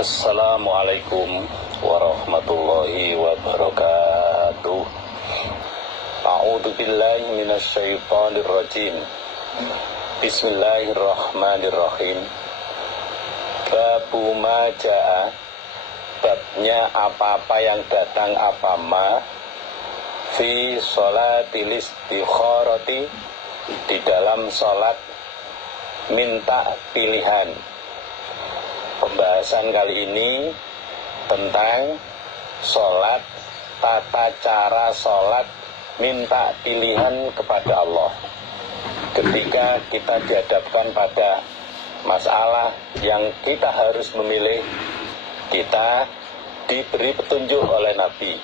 Assalamualaikum warahmatullahi wabarakatuh. A'udzu billahi minasy syaithanir rajim. Bismillahirrahmanirrahim. Babu ma jaa, babnya apa-apa yang datang apa ma fi sholatil istikharati, di dalam sholat minta pilihan. Pembahasan kali ini tentang sholat, tata cara sholat minta pilihan kepada Allah. Ketika kita dihadapkan pada masalah yang kita harus memilih, kita diberi petunjuk oleh Nabi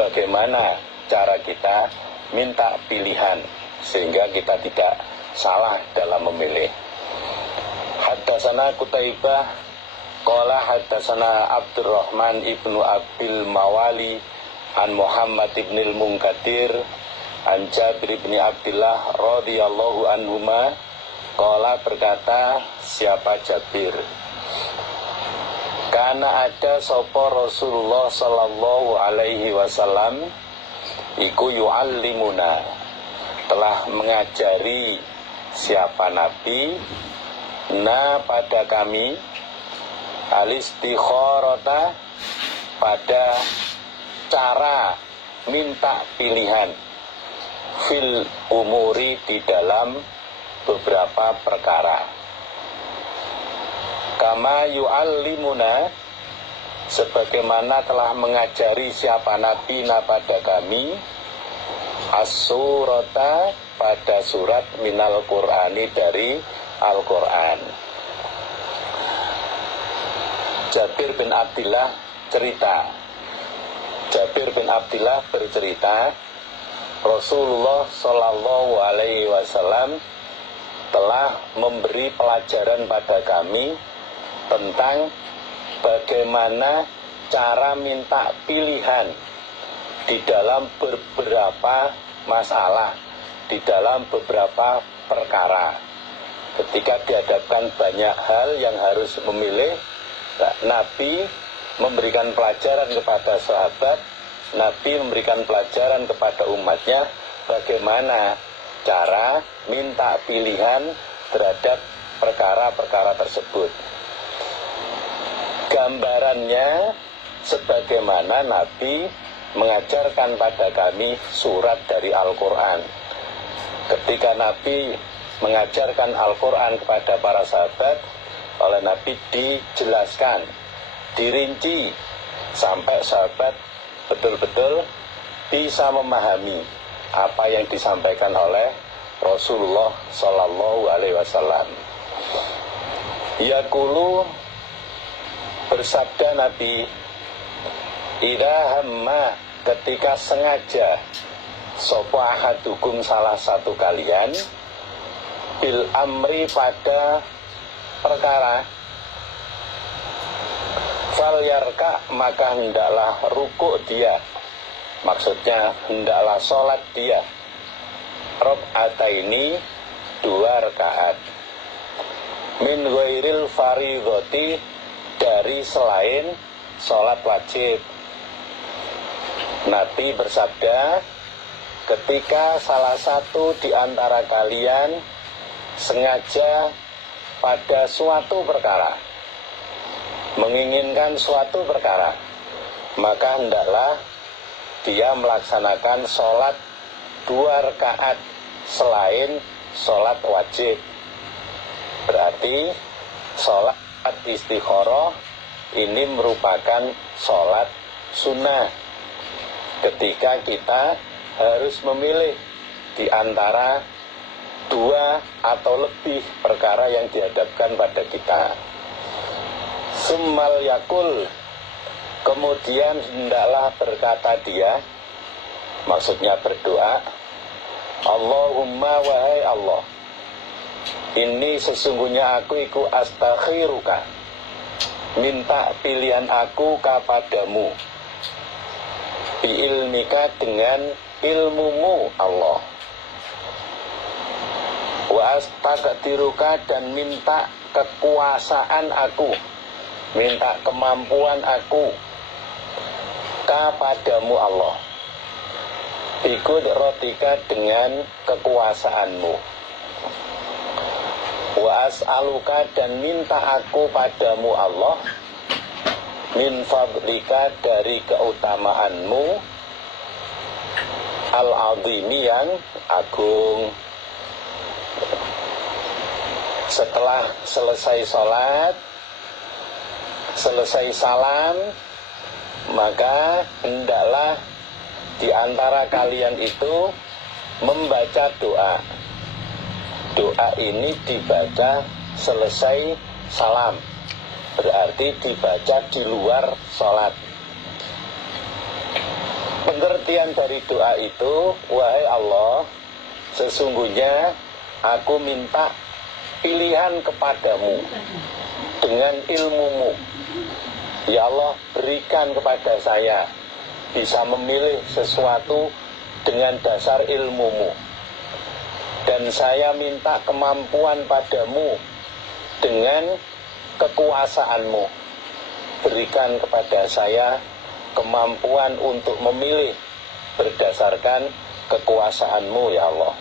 bagaimana cara kita minta pilihan sehingga kita tidak salah dalam memilih. Haddatsana Qutaibah qala haddatsana Abdurrahman ibnu Abil Mawali an Muhammad ibnil Munkadir an Jabir ibni Abdillah radhiyallahu anhuma qala, berkata siapa Jabir, karena ada sapa Rasulullah sallallahu alaihi wasallam iku yu'allimuna, telah mengajari siapa Nabi na pada kami al-istikharata, pada cara minta pilihan fil umuri, di dalam beberapa perkara. Kama yu'allimuna, sebagaimana telah mengajari siapa Nabi na pada kami as-surata, pada surat minal Qur'ani, dari Al-Quran. Jabir bin Abdillah cerita, Jabir bin Abdillah bercerita, Rasulullah Shallallahu Alaihi Wasallam telah memberi pelajaran pada kami tentang bagaimana cara minta pilihan di dalam beberapa masalah, di dalam beberapa perkara. Ketika dihadapkan banyak hal yang harus memilih, Nabi memberikan pelajaran kepada sahabat, Nabi memberikan pelajaran kepada umatnya bagaimana cara minta pilihan terhadap perkara-perkara tersebut. Gambarannya sebagaimana Nabi mengajarkan pada kami surat dari Al-Quran. Ketika Nabi mengajarkan Al-Quran kepada para sahabat, oleh Nabi dijelaskan, dirinci, sampai sahabat betul-betul bisa memahami apa yang disampaikan oleh Rasulullah Sallallahu Alaihi Wasallam. Yaqulu, bersabda Nabi, idza hamma, ketika sengaja sapa ahadukum, salah satu kalian, bil amri, pada perkara, fal yarka, maka hendaklah rukuk dia, maksudnya hendaklah sholat dia, rakaataini, 2 rakaat, min ghairil faridhati, dari selain sholat wajib. Nabi bersabda, ketika salah satu di antara kalian sengaja pada suatu perkara, menginginkan suatu perkara, maka hendaklah dia melaksanakan sholat 2 rakaat selain sholat wajib. Berarti sholat istikharah ini merupakan sholat sunnah, ketika kita harus memilih di antara 2 atau lebih perkara yang dihadapkan pada kita. Summal yakul, kemudian hendaklah berkata dia, maksudnya berdoa, Allahumma, wahai Allah, ini sesungguhnya aku iku astakhiruka, minta pilihan aku kepadamu, biilmika, dengan ilmumu Allah, wa astaqdiruka, dan minta kekuasaan aku, minta kemampuan aku kepadamu Allah, biqudratika dengan kekuasaanmu, wa as'aluka dan minta aku padamu Allah, min fadlika dari keutamaanmu, al-azimi yang agung. Setelah selesai sholat, selesai salam, maka hendaklah di antara kalian itu membaca doa. Doa ini dibaca selesai salam, berarti dibaca di luar sholat. Pengertian dari doa itu, wahai Allah, sesungguhnya aku minta pilihan kepadamu dengan ilmumu. Ya Allah, berikan kepada saya bisa memilih sesuatu dengan dasar ilmumu. Dan saya minta kemampuan padamu dengan kekuasaanmu. Berikan kepada saya kemampuan untuk memilih berdasarkan kekuasaanmu ya Allah.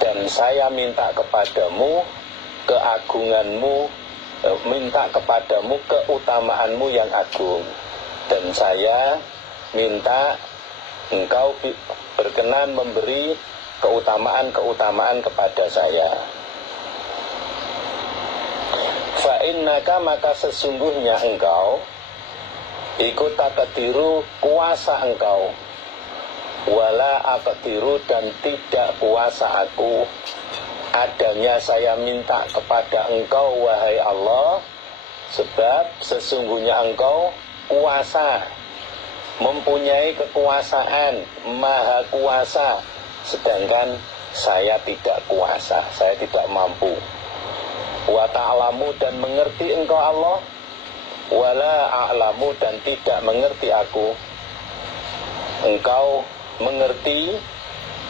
Dan saya minta kepadamu keagunganmu, minta kepadamu keutamaanmu yang agung. Dan saya minta engkau berkenan memberi keutamaan-keutamaan kepada saya. Fa'innaka maka sesungguhnya engkau ikut takdiru kuasa engkau, wala akdiru dan tidak kuasa aku. Adanya saya minta kepada engkau wahai Allah, sebab sesungguhnya engkau kuasa, mempunyai kekuasaan, maha kuasa, sedangkan saya tidak kuasa, saya tidak mampu. Wa ta'lamu dan mengerti engkau Allah, wala a'lamu dan tidak mengerti aku. Engkau mengerti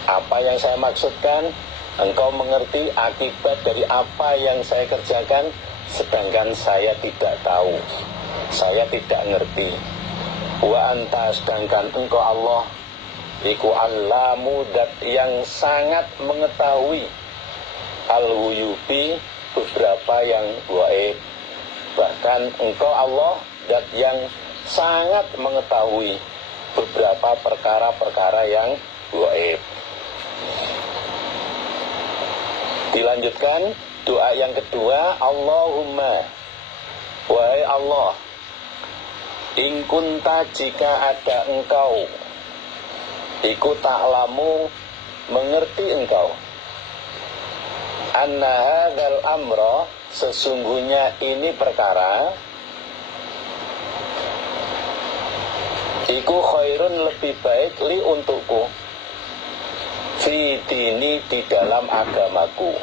apa yang saya maksudkan, engkau mengerti akibat dari apa yang saya kerjakan, sedangkan saya tidak tahu, saya tidak ngerti. Wa anta sedangkan engkau Allah iku allamu dat yang sangat mengetahui, al-wuyubi beberapa yang gaib. Bahkan engkau Allah dat yang sangat mengetahui beberapa perkara-perkara yang gaib. Dilanjutkan doa yang kedua, Allahumma, wahai Allah, in kunta jika ada engkau, iku ta'lamu mengerti engkau, anna hadzal amra sesungguhnya ini perkara, iku khairun lebih baik li untukku, fi dini di dalam agamaku,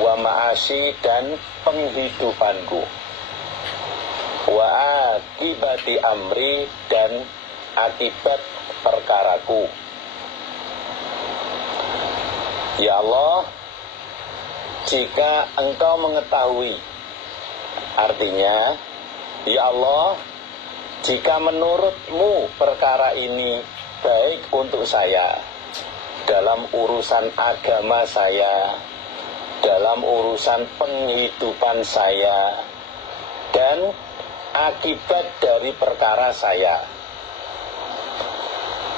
wa ma'ashi dan penghidupanku, wa akibati amri dan akibat perkaraku. Ya Allah, jika engkau mengetahui, artinya ya Allah, jika menurutmu perkara ini baik untuk saya dalam urusan agama saya, dalam urusan penghidupan saya, dan akibat dari perkara saya,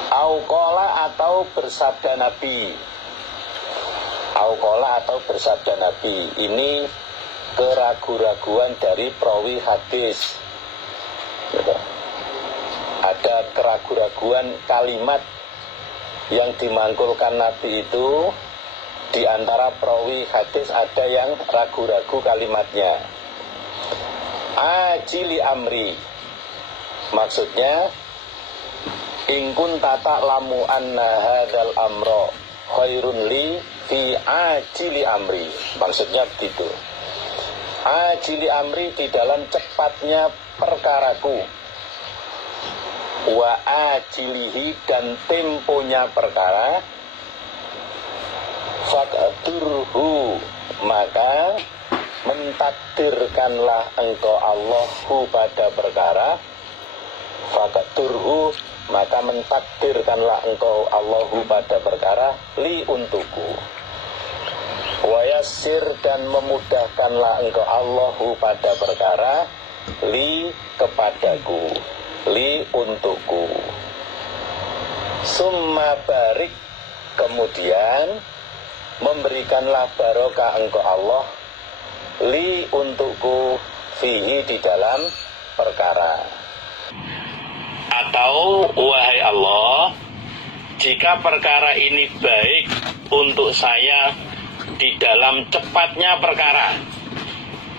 auqala atau bersabda Nabi, auqala atau bersabda Nabi, ini keraguan-raguan dari perawi hadis. Ada keraguan-raguan kalimat yang dimangkulkan Nabi itu. Di antara perawi hadis ada yang ragu-ragu kalimatnya. Ajili amri, maksudnya ingkun tata lamu anna hadal amro khairun li fi ajili amri, maksudnya begitu. Ajili amri di dalam cepatnya perkaraku, wa ajilihi dan temponya perkara, fakadurhu maka mentakdirkanlah engkau Allahu pada perkara, faqadurhu, maka mentakdirkanlah engkau Allahu pada perkara, li untukku. Wayassir, dan memudahkanlah engkau Allahu pada perkara, li kepadaku, li untukku. Summa barik, kemudian memberikanlah barokah engkau Allah, li untukku, fihi, di dalam perkara. Atau wahai Allah, jika perkara ini baik untuk saya di dalam cepatnya perkara,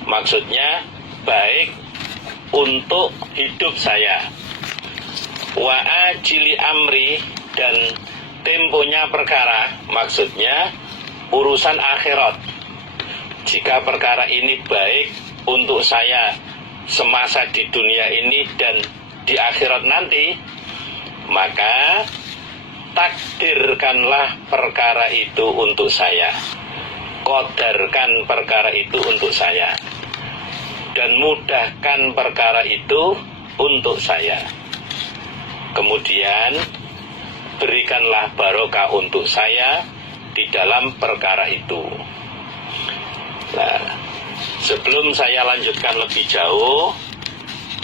maksudnya baik untuk hidup saya, wa ajili amri, dan temponya perkara, maksudnya urusan akhirat. Jika perkara ini baik untuk saya semasa di dunia ini dan di akhirat nanti, maka takdirkanlah perkara itu untuk saya, qadarkan perkara itu untuk saya, dan mudahkan perkara itu untuk saya. Kemudian berikanlah barokah untuk saya di dalam perkara itu. Nah, sebelum saya lanjutkan lebih jauh,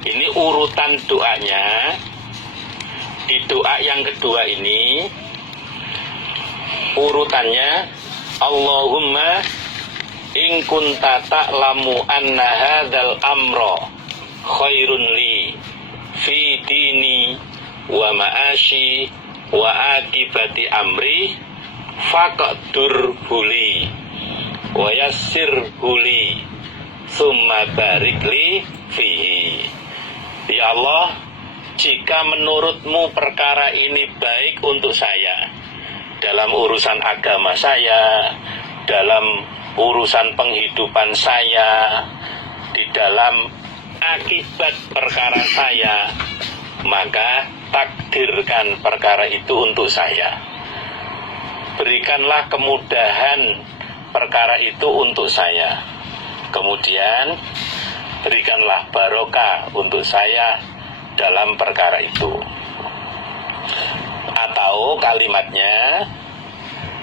ini urutan doanya. Di doa yang kedua ini urutannya, Allahumma in kunta ta'lamu anna hadzal amra khairun li fi dini wa ma'ashi wa akibati amri faqdur huli wa yassir huli summa barik li fihi. Ya Allah, jika menurutmu perkara ini baik untuk saya dalam urusan agama saya, dalam urusan penghidupan saya, di dalam akibat perkara saya, maka takdirkan perkara itu untuk saya. Berikanlah kemudahan perkara itu untuk saya. Kemudian berikanlah barokah untuk saya dalam perkara itu. Atau kalimatnya,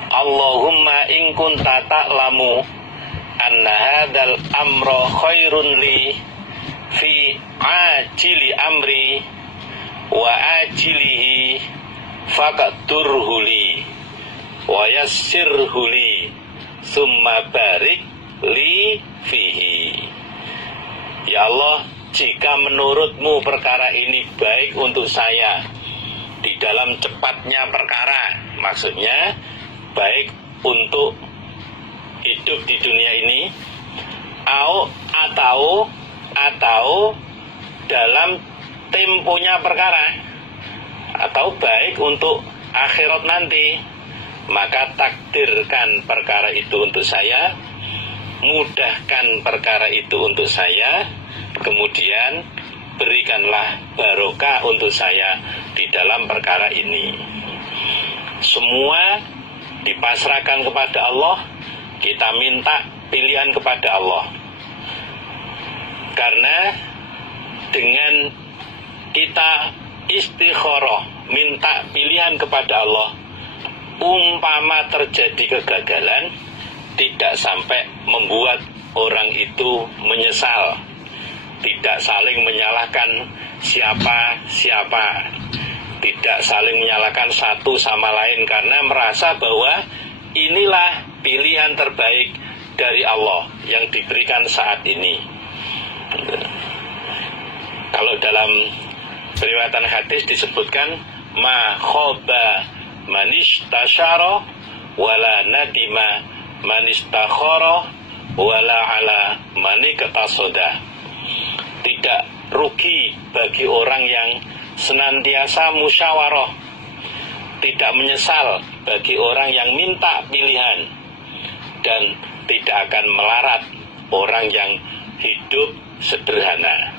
Allahumma in kunta ta'lamu anna hadzal amra khairun li fi ajili amri wa ajilihi faqdurhu li wa yassirhu li summa barik li fihi. Ya Allah, jika menurutmu perkara ini baik untuk saya di dalam cepatnya perkara, maksudnya baik untuk hidup di dunia ini, atau dalam temponya perkara, atau baik untuk akhirat nanti, maka takdirkan perkara itu untuk saya, mudahkan perkara itu untuk saya, kemudian berikanlah barokah untuk saya di dalam perkara ini. Semua dipasrahkan kepada Allah, kita minta pilihan kepada Allah. Karena dengan kita istikharah, minta pilihan kepada Allah, umpama terjadi kegagalan, tidak sampai membuat orang itu menyesal, tidak saling menyalahkan siapa-siapa, tidak saling menyalahkan satu sama lain, karena merasa bahwa inilah pilihan terbaik dari Allah yang diberikan saat ini. Kalau dalam riwayatan hadis disebutkan, ma khoba manishtasyara wala nadima manistakhara wala ala maniktasoda. Tidak rugi bagi orang yang senantiasa musyawarah, tidak menyesal bagi orang yang minta pilihan, dan tidak akan melarat orang yang hidup sederhana.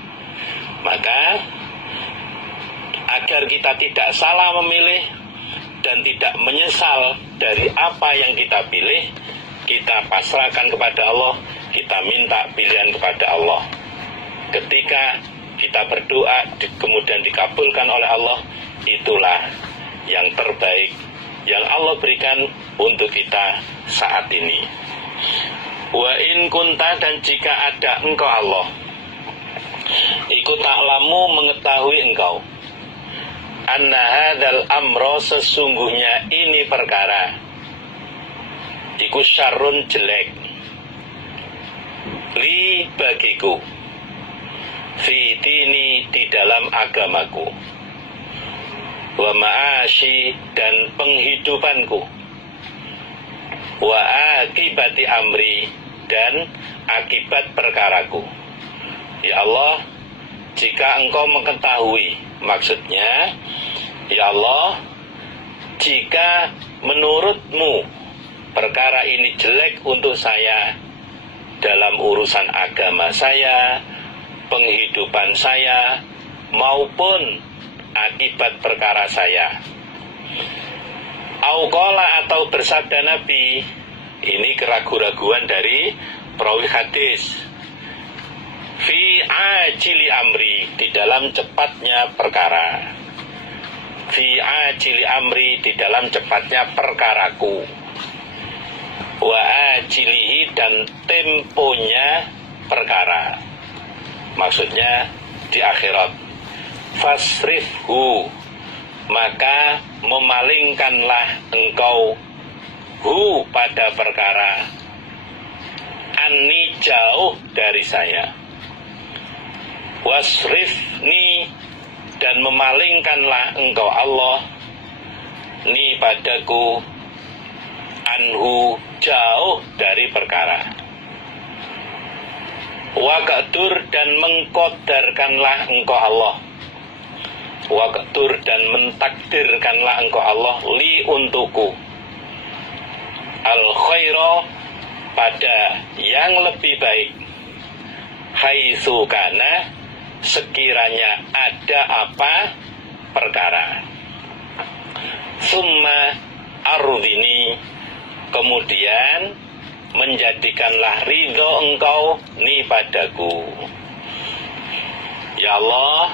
Maka agar kita tidak salah memilih dan tidak menyesal dari apa yang kita pilih, kita pasrahkan kepada Allah, kita minta pilihan kepada Allah. Ketika kita berdoa kemudian dikabulkan oleh Allah, itulah yang terbaik yang Allah berikan untuk kita saat ini. Wa in kunta, dan jika ada engkau Allah, iku ta'lamu, mengetahui engkau, anna hadzal amra, sesungguhnya ini perkara, iku syarrun, jelek, li, bagiku, fi dini, di dalam agamaku, wa ma'ashi, dan penghidupanku, wa akibati amri, dan akibat perkaraku. Ya Allah, jika engkau mengetahui, maksudnya, ya Allah, jika menurutmu perkara ini jelek untuk saya dalam urusan agama saya, penghidupan saya, maupun akibat perkara saya. Auqala, atau bersabda Nabi, ini keraguan-raguan dari perawi hadis, fi ajili amri, di dalam cepatnya perkara, fi ajili amri, di dalam cepatnya perkaraku, wa ajilihi, dan temponya perkara, maksudnya di akhirat. Fasrifhu, maka memalingkanlah engkau hu, pada perkara, anni, jauh dari saya, wasrifni, dan memalingkanlah engkau Allah, ni, padaku, anhu, jauh dari perkara, waqtur, dan mengkodarkanlah engkau Allah, waqtur, dan mentakdirkanlah engkau Allah, li, untukku, al khaira, pada yang lebih baik, haitsu kana, sekiranya ada apa perkara, summa ardini, kemudian menjadikanlah ridho engkau ni padaku. Ya Allah,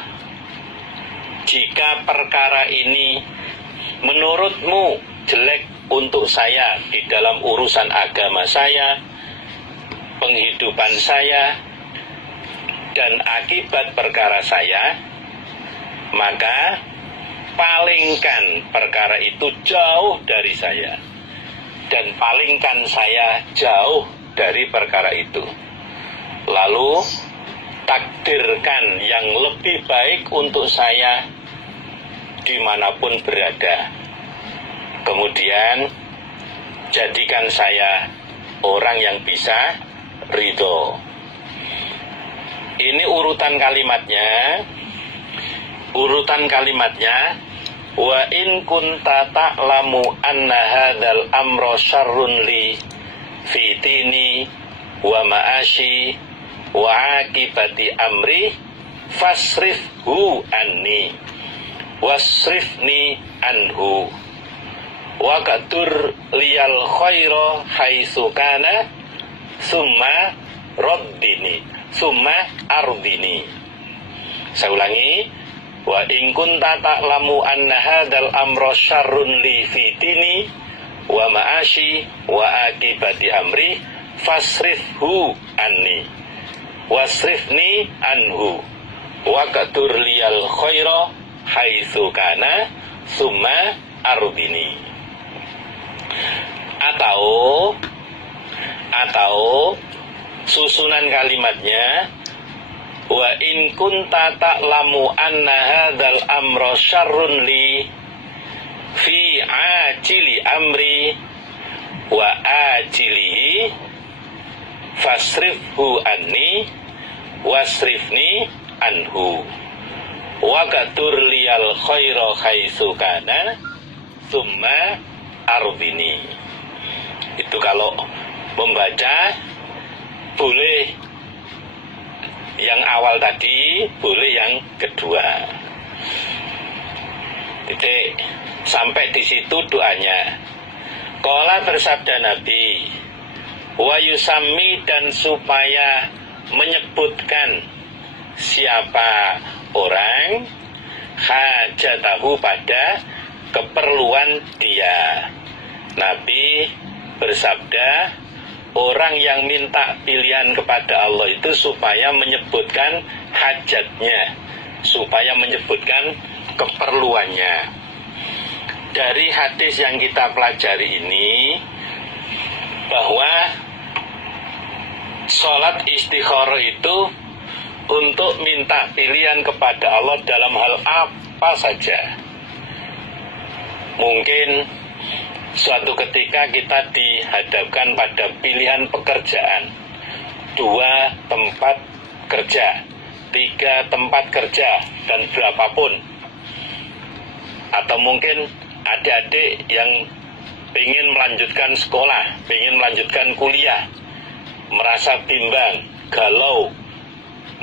jika perkara ini menurutmu jelek untuk saya di dalam urusan agama saya, penghidupan saya, dan akibat perkara saya, maka palingkan perkara itu jauh dari saya, dan palingkan saya jauh dari perkara itu. Lalu takdirkan yang lebih baik untuk saya dimanapun berada. Kemudian jadikan saya orang yang bisa ridho. Ini urutan kalimatnya. Wa in kunta ta'lamu anna hadzal amra syarrun li fi dini wa ma'ashi wa akibati amri fasrifhu anni wasrifni anhu waqtur liyal khaira haitsu kana summa ardini. Saya ulangi, wa in kunta ta'lamu anna hadzal amra syarrun li fi dini wa ma'ashi wa akibati amri fasrifhu anni wasrifni anhu waqtur liyal khaira haitsu kana summa ardini. Atau susunan kalimatnya, wa in kunta ta'lamu anna hadzal amra syarrun li fi ajili amri wa ajilihi fasrifhu anni wasrifni anhu waqtur liyal khaira haitsu kana summa ardini. Itu kalau membaca boleh yang awal tadi, boleh yang kedua. Titik. Sampai di situ doanya. Qala, bersabda Nabi, wa yusami, dan supaya menyebutkan siapa orang hajatahu pada keperluan dia. Nabi bersabda, orang yang minta pilihan kepada Allah itu supaya menyebutkan hajatnya, supaya menyebutkan keperluannya. Dari hadis yang kita pelajari ini, bahwa sholat istikharah itu untuk minta pilihan kepada Allah dalam hal apa saja. Mungkin suatu ketika kita dihadapkan pada pilihan pekerjaan, 2 tempat kerja, 3 tempat kerja, dan berapapun. Atau mungkin adik-adik yang ingin melanjutkan sekolah, ingin melanjutkan kuliah, merasa bimbang, galau,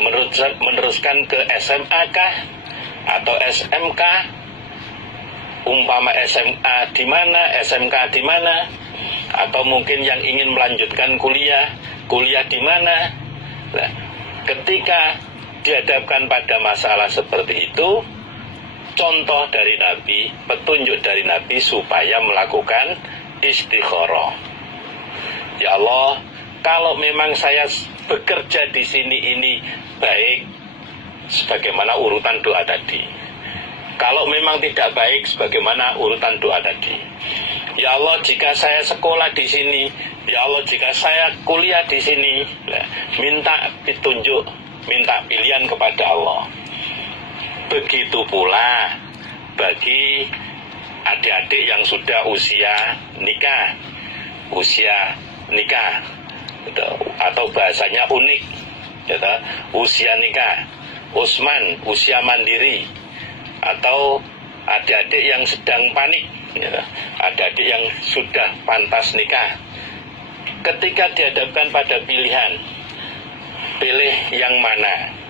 meneruskan ke SMA kah atau SMK, umpama SMA di mana, SMK di mana, atau mungkin yang ingin melanjutkan kuliah di mana. Nah, ketika dihadapkan pada masalah seperti itu, contoh dari Nabi, petunjuk dari Nabi supaya melakukan istikharah. Ya Allah, kalau memang saya bekerja di sini ini baik, sebagaimana urutan doa tadi. Kalau memang tidak baik, sebagaimana urutan doa tadi. Ya Allah, jika saya sekolah di sini, ya Allah, jika saya kuliah di sini, minta petunjuk, minta pilihan kepada Allah. Begitu pula bagi adik-adik yang sudah usia nikah, atau bahasanya unik, usia nikah, usman, usia mandiri, atau adik-adik yang sedang panik, adik-adik yang sudah pantas nikah. Ketika dihadapkan pada pilihan, pilih yang mana?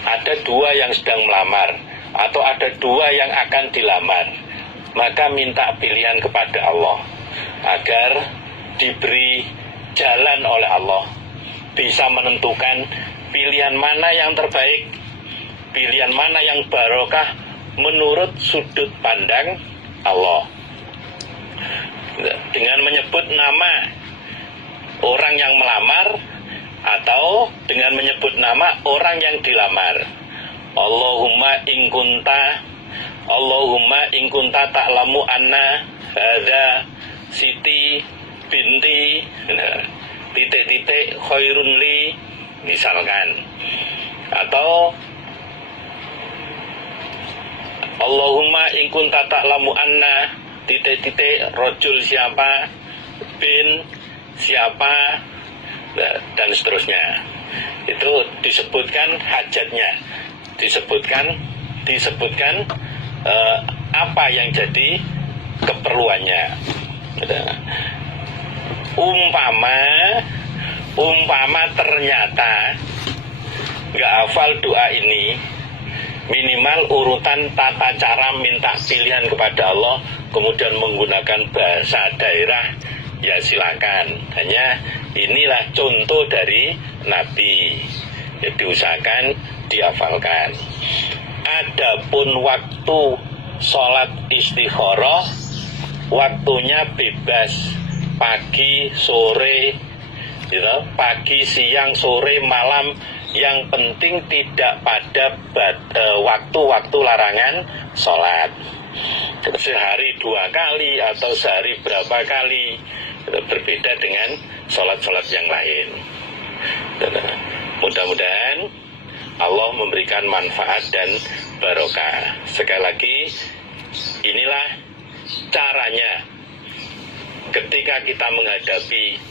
Ada 2 yang sedang melamar, atau ada 2 yang akan dilamar, maka minta pilihan kepada Allah agar diberi jalan oleh Allah, bisa menentukan pilihan mana yang terbaik, pilihan mana yang barokah menurut sudut pandang Allah. Dengan menyebut nama orang yang melamar, atau dengan menyebut nama orang yang dilamar. Allahumma in kunta ta'lamu anna hadza siti binti titik-titik khairun li, misalkan. Atau Allahumma in kunta ta'lamu anna titik-titik rajul siapa, bin siapa, dan seterusnya. Itu disebutkan hajatnya, disebutkan apa yang jadi keperluannya. Umpama ternyata nggak hafal doa ini, minimal urutan tata cara minta pilihan kepada Allah, kemudian menggunakan bahasa daerah, ya silakan. Hanya inilah contoh dari Nabi, ya, diusahakan dihafalkan. Adapun waktu sholat istikharah, waktunya bebas, pagi, sore, gitu, pagi, siang, sore, malam. Yang penting tidak pada waktu-waktu larangan sholat. Sehari 2 kali atau sehari berapa kali, berbeda dengan sholat-sholat yang lain. Mudah-mudahan Allah memberikan manfaat dan barokah. Sekali lagi, inilah caranya ketika kita menghadapi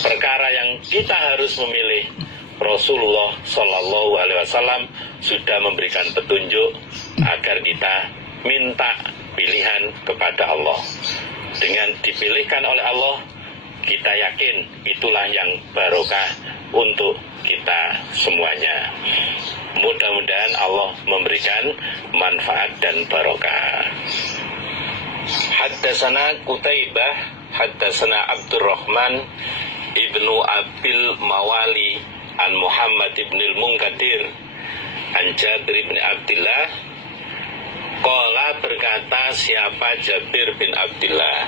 perkara yang kita harus memilih. Rasulullah Shallallahu Alaihi Wasallam sudah memberikan petunjuk agar kita minta pilihan kepada Allah. Dengan dipilihkan oleh Allah, kita yakin itulah yang barokah untuk kita semuanya. Mudah-mudahan Allah memberikan manfaat dan barokah. Haddatsana Qutaibah, haddatsana Abdurrahman Ibnu Abil Mawali an Muhammad ibnil Munkadir an Jabir bin Abdillah qala berkata siapa Jabir bin Abdillah,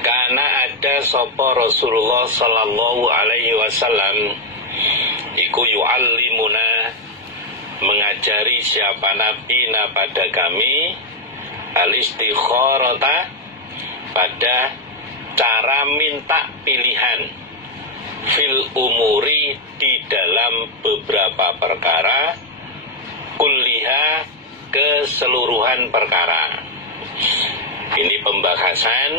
karena ada sapa Rasulullah sallallahu alaihi wasallam iku yu'allimuna mengajari siapa nabi pada kami al-istikharata pada cara minta pilihan fil umuri di dalam beberapa perkara kulliha keseluruhan perkara. Ini pembahasan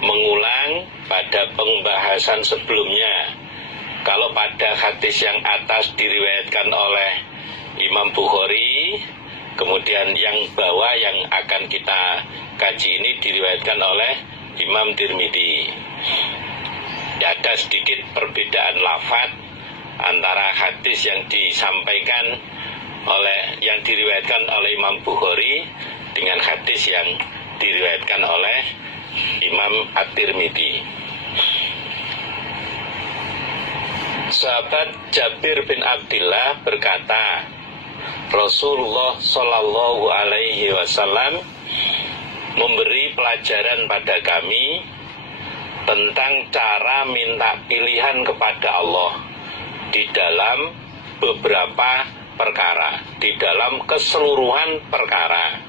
mengulang pada pembahasan sebelumnya. Kalau pada hadis yang atas diriwayatkan oleh Imam Bukhari, kemudian yang bawah yang akan kita kaji ini diriwayatkan oleh Imam Tirmidzi. Ada sedikit perbedaan lafaz antara hadis yang disampaikan yang diriwayatkan oleh Imam Bukhari dengan hadis yang diriwayatkan oleh Imam At-Tirmidzi. Sahabat Jabir bin Abdillah berkata, Rasulullah Shallallahu Alaihi Wasallam memberi pelajaran pada kami tentang cara minta pilihan kepada Allah di dalam beberapa perkara, di dalam keseluruhan perkara.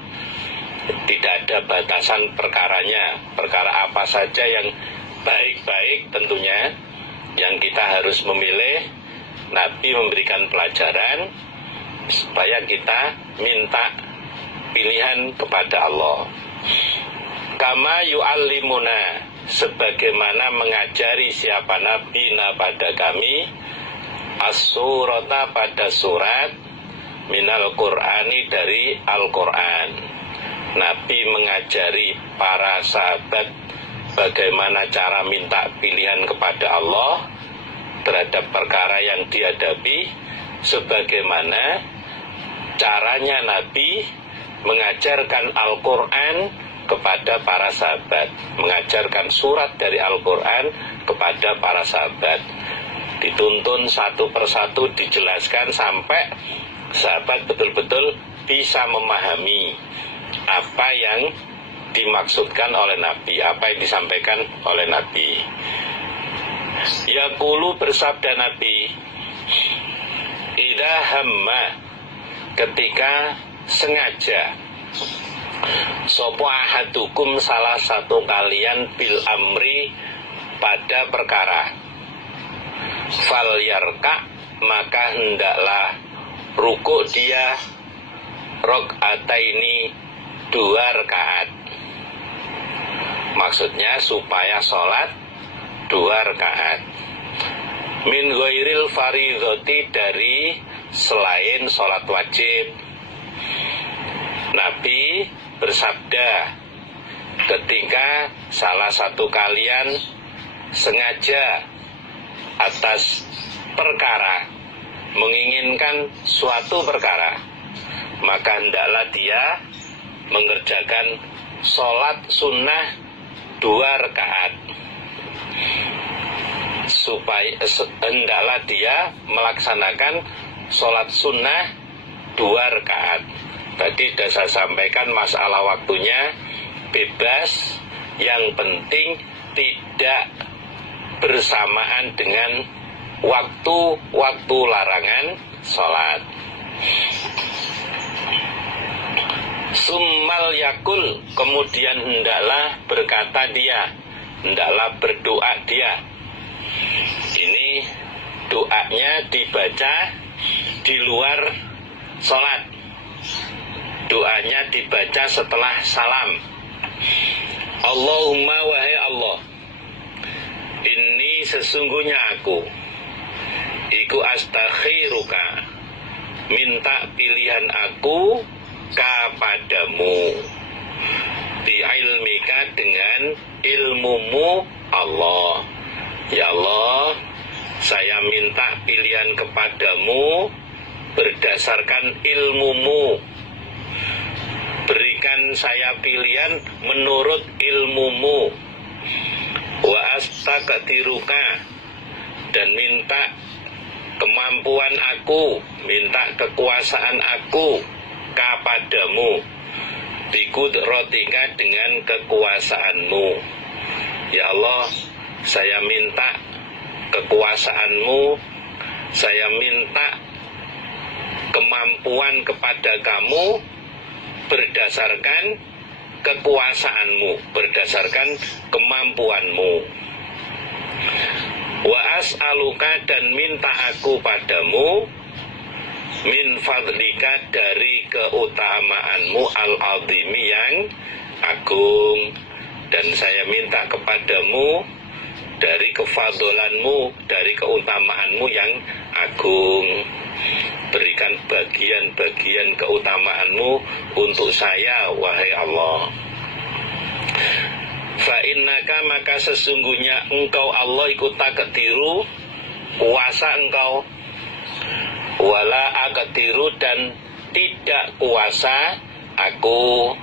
Tidak ada batasan perkaranya, perkara apa saja yang baik-baik tentunya yang kita harus memilih. Nabi memberikan pelajaran supaya kita minta pilihan kepada Allah. Kama yu'allimuna, sebagaimana mengajari siapa Nabi pada kami as-surata pada surat minal Qur'ani dari Al-Quran. Nabi mengajari para sahabat bagaimana cara minta pilihan kepada Allah terhadap perkara yang dihadapi, sebagaimana caranya Nabi mengajarkan Al-Quran kepada para sahabat, mengajarkan surat dari Al-Quran kepada para sahabat. Dituntun satu persatu dijelaskan sampai sahabat betul-betul bisa memahami apa yang dimaksudkan oleh Nabi, apa yang disampaikan oleh Nabi. Yaqulu, bersabda Nabi, idza hamma, ketika sengaja sapa ahadukum, salah satu kalian, bil amri, pada perkara, fal yarka, maka hendaklah rukuk dia rakaataini, 2 rakaat. Maksudnya supaya sholat 2 rakaat. Min ghairil faridhati, dari selain sholat wajib. Nabi bersabda, ketika salah satu kalian sengaja atas perkara, menginginkan suatu perkara, maka hendaklah dia mengerjakan sholat sunnah 2 rakaat. Supaya hendaklah dia melaksanakan sholat sunnah 2 rakaat. Tadi sudah saya sampaikan masalah waktunya bebas, yang penting tidak bersamaan dengan waktu larangan sholat. Summal yakul, kemudian hendaklah berkata dia, hendaklah berdoa dia. Ini doanya dibaca di luar sholat. Doanya dibaca setelah salam. Allahumma, wahai Allah, ini sesungguhnya aku, iku astakhiruka, minta pilihan aku kepadamu, bi'ilmika, dengan ilmumu Allah. Ya Allah, saya minta pilihan kepadamu berdasarkan ilmumu. Berikan saya pilihan menurut ilmumu. wa astaqdiruka, dan minta kemampuan aku, minta kekuasaan aku kepadamu, biqudratika, dengan kekuasaanmu. Ya Allah, saya minta kekuasaanmu, saya minta kemampuan kepada kamu berdasarkan kekuasaanmu, berdasarkan kemampuanmu. Wa as'aluka, dan minta aku padamu, min fadlika, dari keutamaanmu, al-azimi, yang agung. Dan saya minta kepadamu dari kefadolanmu, dari keutamaanmu yang agung. Berikan bagian-bagian keutamaanmu untuk saya, wahai Allah. Fa'innaka, maka sesungguhnya engkau Allah ikut takdiru, kuasa engkau, wala akdiru, dan tidak kuasa aku.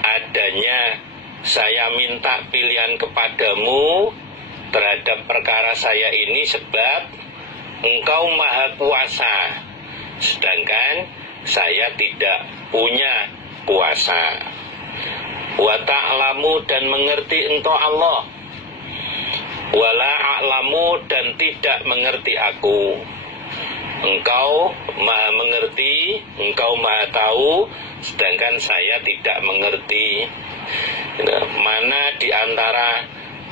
Adanya saya minta pilihan kepadamu terhadap perkara saya ini, sebab engkau maha kuasa, sedangkan saya tidak punya kuasa. Wa ta'lamu, dan mengerti engkau Allah, wala a'lamu, dan tidak mengerti aku. Engkau maha mengerti, engkau maha tahu, sedangkan saya tidak mengerti. Mana di antara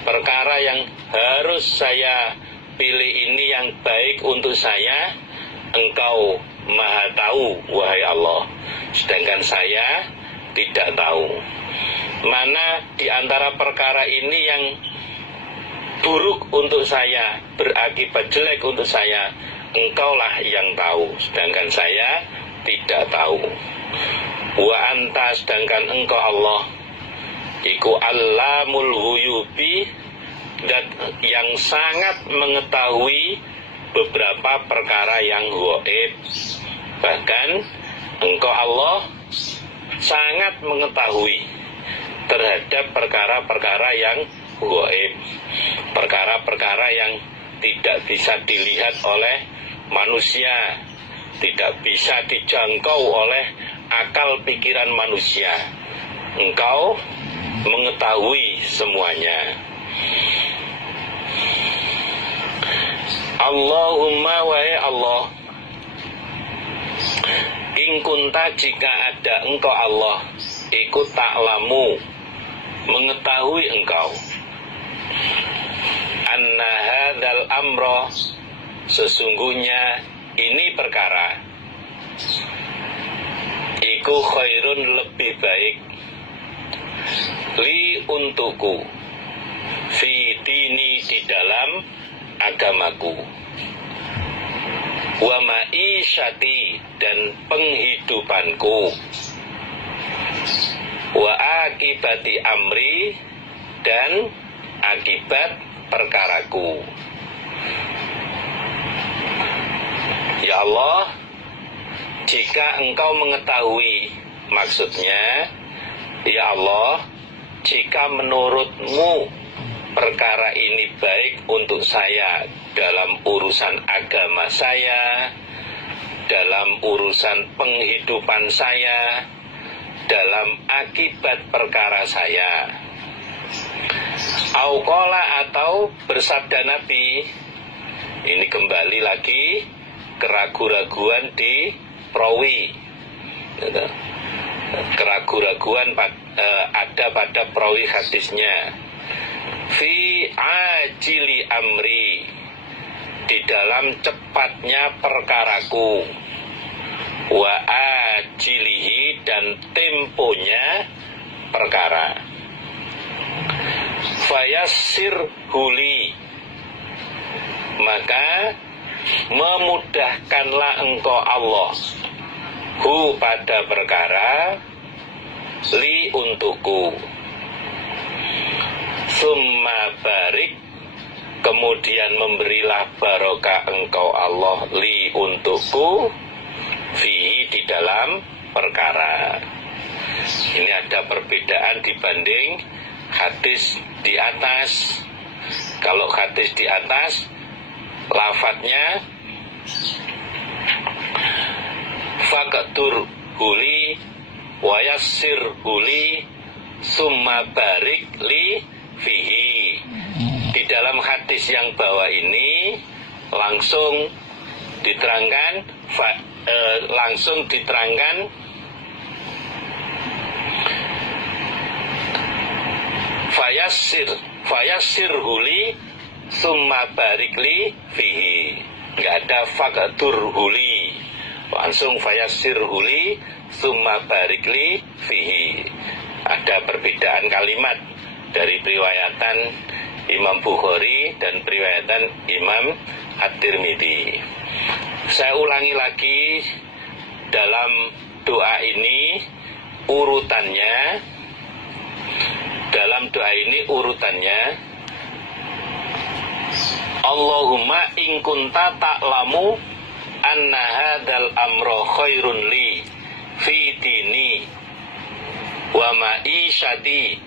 perkara yang harus saya pilih ini yang baik untuk saya, engkau maha tahu, wahai Allah, sedangkan saya tidak tahu. Mana di antara perkara ini yang buruk untuk saya, berakibat jelek untuk saya, engkaulah yang tahu, sedangkan saya tidak tahu. Wa anta, sedangkan engkau Allah iku allamul ghuyubi, dan yang sangat mengetahui beberapa perkara yang gaib. Bahkan engkau Allah sangat mengetahui terhadap perkara-perkara yang gaib, perkara-perkara yang tidak bisa dilihat oleh manusia, tidak bisa dijangkau oleh akal pikiran manusia. Engkau mengetahui semuanya. Allahumma, wahai Allah, in kunta, jika ada engkau Allah, ikut ta'lamu, mengetahui engkau, anna hadzal amra, sesungguhnya ini perkara, iku khairun, lebih baik, li, untukku, fi dini, di dalam agamaku, wa ma'isyati, dan penghidupanku, wa akibati amri, dan akibat perkaraku. Ya Allah, jika engkau mengetahui, maksudnya, ya Allah, jika menurutmu perkara ini baik untuk saya dalam urusan agama saya, dalam urusan penghidupan saya, dalam akibat perkara saya. Auqala, atau bersabda Nabi, ini kembali lagi keraguan-raguan di perawi, keraguan-raguan ada pada perawi hadisnya. Fi ajili amri, di dalam cepatnya perkaraku, wa ajilihi, dan temponya perkara. Fayassir huli, maka memudahkanlah engkau Allah, hu, pada perkara, li, untukku. Summa barik, kemudian memberilah barokah engkau Allah, li, untukku, fi, di dalam perkara. Ini ada perbedaan dibanding hadis di atas. Kalau hadis di atas, lafadznya faqdur huli wa yassir huli summa barik li fihi. Di dalam hadis yang bawah ini langsung diterangkan fayassir huli summa barik li fihi. Enggak ada faqdur huli, langsung fayassir huli summa barik li fihi. Ada perbedaan kalimat dari riwayatan Imam Bukhari dan riwayatan Imam At-Tirmidzi. Saya ulangi lagi, dalam doa ini urutannya, Allahumma in kunta ta'lamu anna hadzal amra khairun li fi dini wa ma'isyati.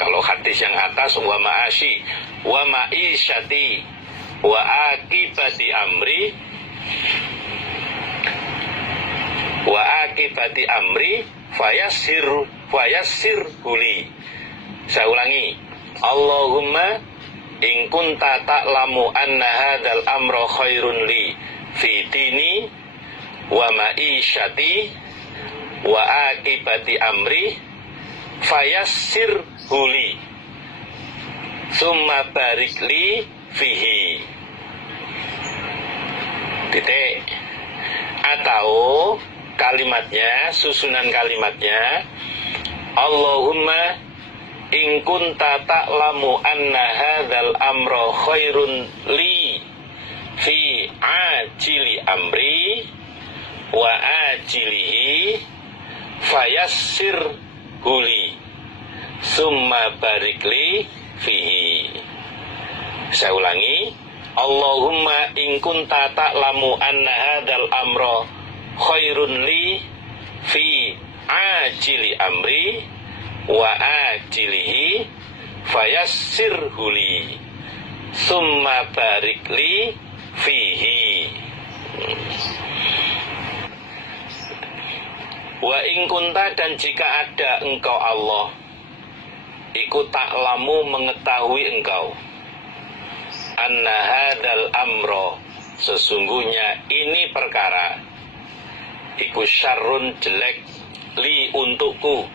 Kalau hadis yang atas wa ma'ashi wa ma'isyati wa akibati amri fayassir huli. Saya ulangi, Allahumma in kunta ta'lamu anna hadzal amra khairun li fi dini wa ma'isyati wa akibati amri fayassir huli summa barik li fihi. Titik. Atau kalimatnya, susunan kalimatnya, Allahumma in kunta ta'lamu anna hadzal amra khairun li fi ajili amri wa ajilihi fayassir huli summa barik li fihi. Saya ulangi, Allahumma in kunta ta'lamu anna hadzal amra khairun li fi ajili amri wa ajilihi fayassir huli summa barik li fihi. Wa in kunta, dan jika ada engkau Allah, iku ta'lamu mengetahui engkau, anna hadzal amro, sesungguhnya ini perkara, iku syarrun, jelek, li, untukku,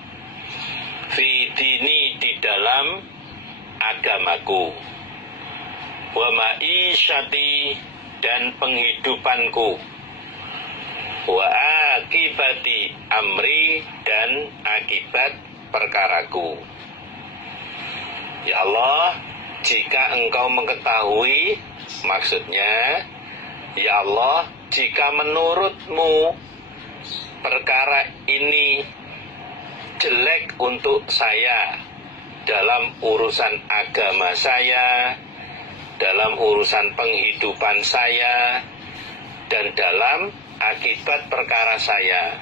fi dini, di dalam agamaku, wa ma'isyati, dan penghidupanku, wa akibati amri, dan akibat perkaraku. Ya Allah, jika engkau mengetahui, maksudnya, ya Allah, jika menurutmu perkara ini jelek untuk saya dalam urusan agama saya, dalam urusan penghidupan saya, dan dalam akibat perkara saya.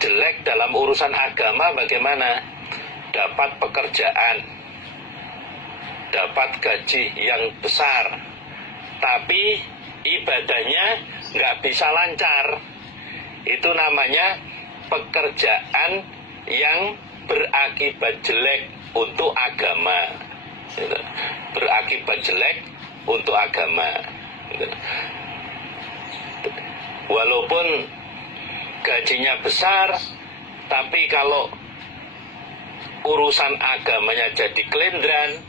Jelek dalam urusan agama bagaimana? Dapat pekerjaan, dapat gaji yang besar, tapi ibadahnya nggak bisa lancar. Itu namanya pekerjaan yang berakibat jelek untuk agama. Berakibat jelek untuk agama. Walaupun gajinya besar, tapi kalau urusan agamanya jadi kelendran,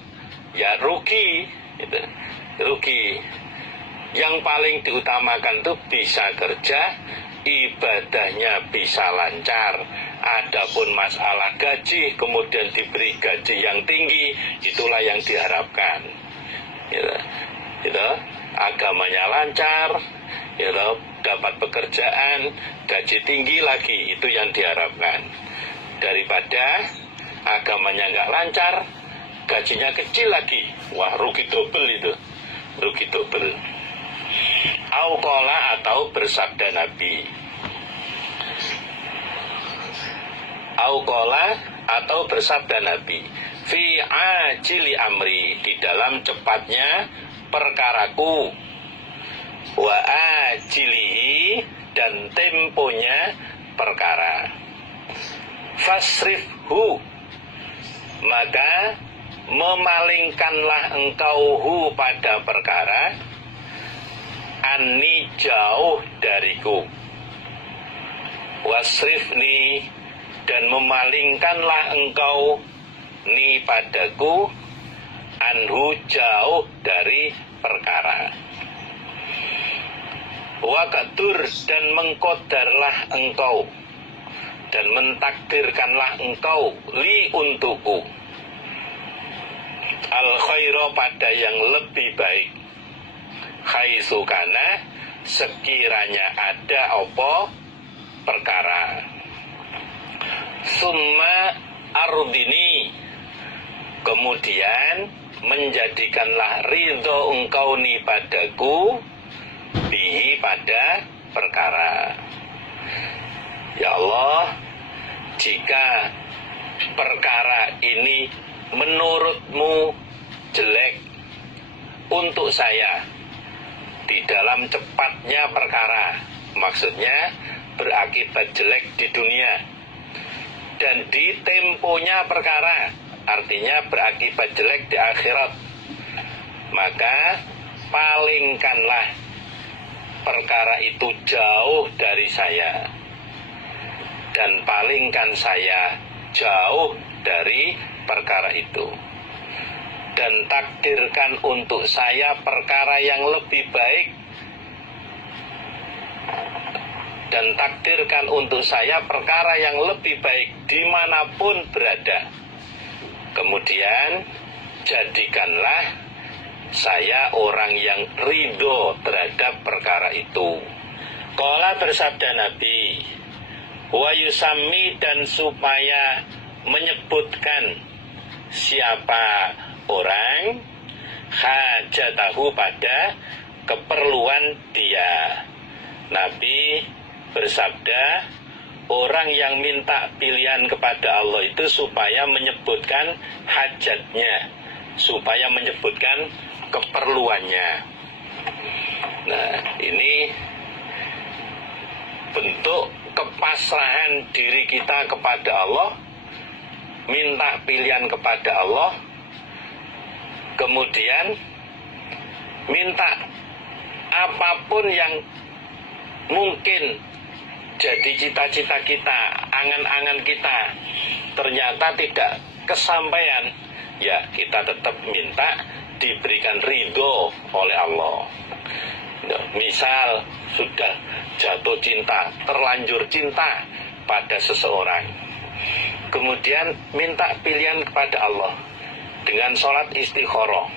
ya rugi. Rugi. Yang paling diutamakan itu bisa kerja, ibadahnya bisa lancar. Adapun masalah gaji, kemudian diberi gaji yang tinggi, itulah yang diharapkan. Agamanya lancar, dapat pekerjaan, gaji tinggi lagi, itu yang diharapkan. Daripada agamanya nggak lancar, gajinya kecil lagi, wah rugi double itu, rugi double. Auqala, atau bersabda Nabi. Auqala, atau bersabda Nabi. fi ajili amri, di dalam cepatnya perkaraku, wa ajilihi, dan temponya perkara. Fasrifhu, maka memalingkanlah engkau hu pada perkara, anni, jauh dariku, wasrifni, dan memalingkanlah engkau ni padaku, anhu, jauh dari perkara. Waqadur, dan mengkodarlah engkau, dan mentakdirkanlah engkau, li, untukku, al khaira, pada yang lebih baik, haitsu kana, sekiranya ada apa perkara. Summa ardini, kemudian menjadikanlah ridho engkau ni padaku, bihi, pada perkara. Ya Allah, jika perkara ini menurutmu jelek untuk saya di dalam cepatnya perkara, maksudnya berakibat jelek di dunia, dan di temponya perkara, artinya berakibat jelek di akhirat, maka palingkanlah perkara itu jauh dari saya, dan palingkan saya jauh dari perkara itu, dan takdirkan untuk saya perkara yang lebih baik, dan takdirkan untuk saya perkara yang lebih baik dimanapun berada. Kemudian jadikanlah saya orang yang ridho terhadap perkara itu. Qala, bersabda Nabi, wa yusami, dan supaya menyebutkan siapa orang, hajatahu, pada keperluan dia. Nabi bersabda, orang yang minta pilihan kepada Allah itu supaya menyebutkan hajatnya, supaya menyebutkan keperluannya. Nah, ini bentuk kepasrahan diri kita kepada Allah, minta pilihan kepada Allah, kemudian minta apapun yang mungkin jadi cita-cita kita, angan-angan kita, ternyata tidak kesampaian, ya kita tetap minta diberikan ridho oleh Allah. Misal sudah jatuh cinta, terlanjur cinta pada seseorang, kemudian minta pilihan kepada Allah dengan sholat istikharah.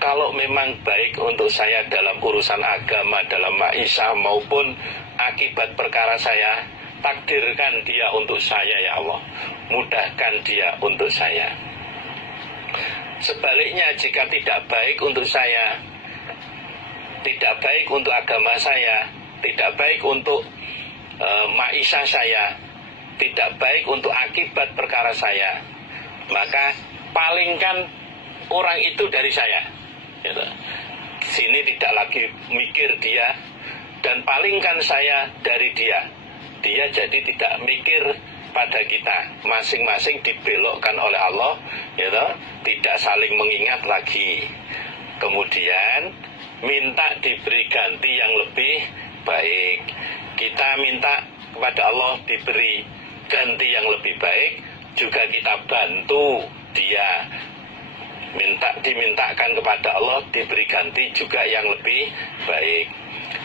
Kalau memang baik untuk saya dalam urusan agama, dalam maisha maupun akibat perkara saya, takdirkan dia untuk saya ya Allah, mudahkan dia untuk saya. Sebaliknya, jika tidak baik untuk saya, tidak baik untuk agama saya, tidak baik untuk maisha saya, tidak baik untuk akibat perkara saya, maka palingkan orang itu dari saya. Sini tidak lagi mikir dia, dan palingkan saya dari dia. Dia jadi tidak mikir pada kita, masing-masing dibelokkan oleh Allah, tidak saling mengingat lagi. Kemudian minta diberi ganti yang lebih baik. Kita minta kepada Allah diberi ganti yang lebih baik, juga kita bantu dia, dimintakan kepada Allah diberi ganti juga yang lebih baik.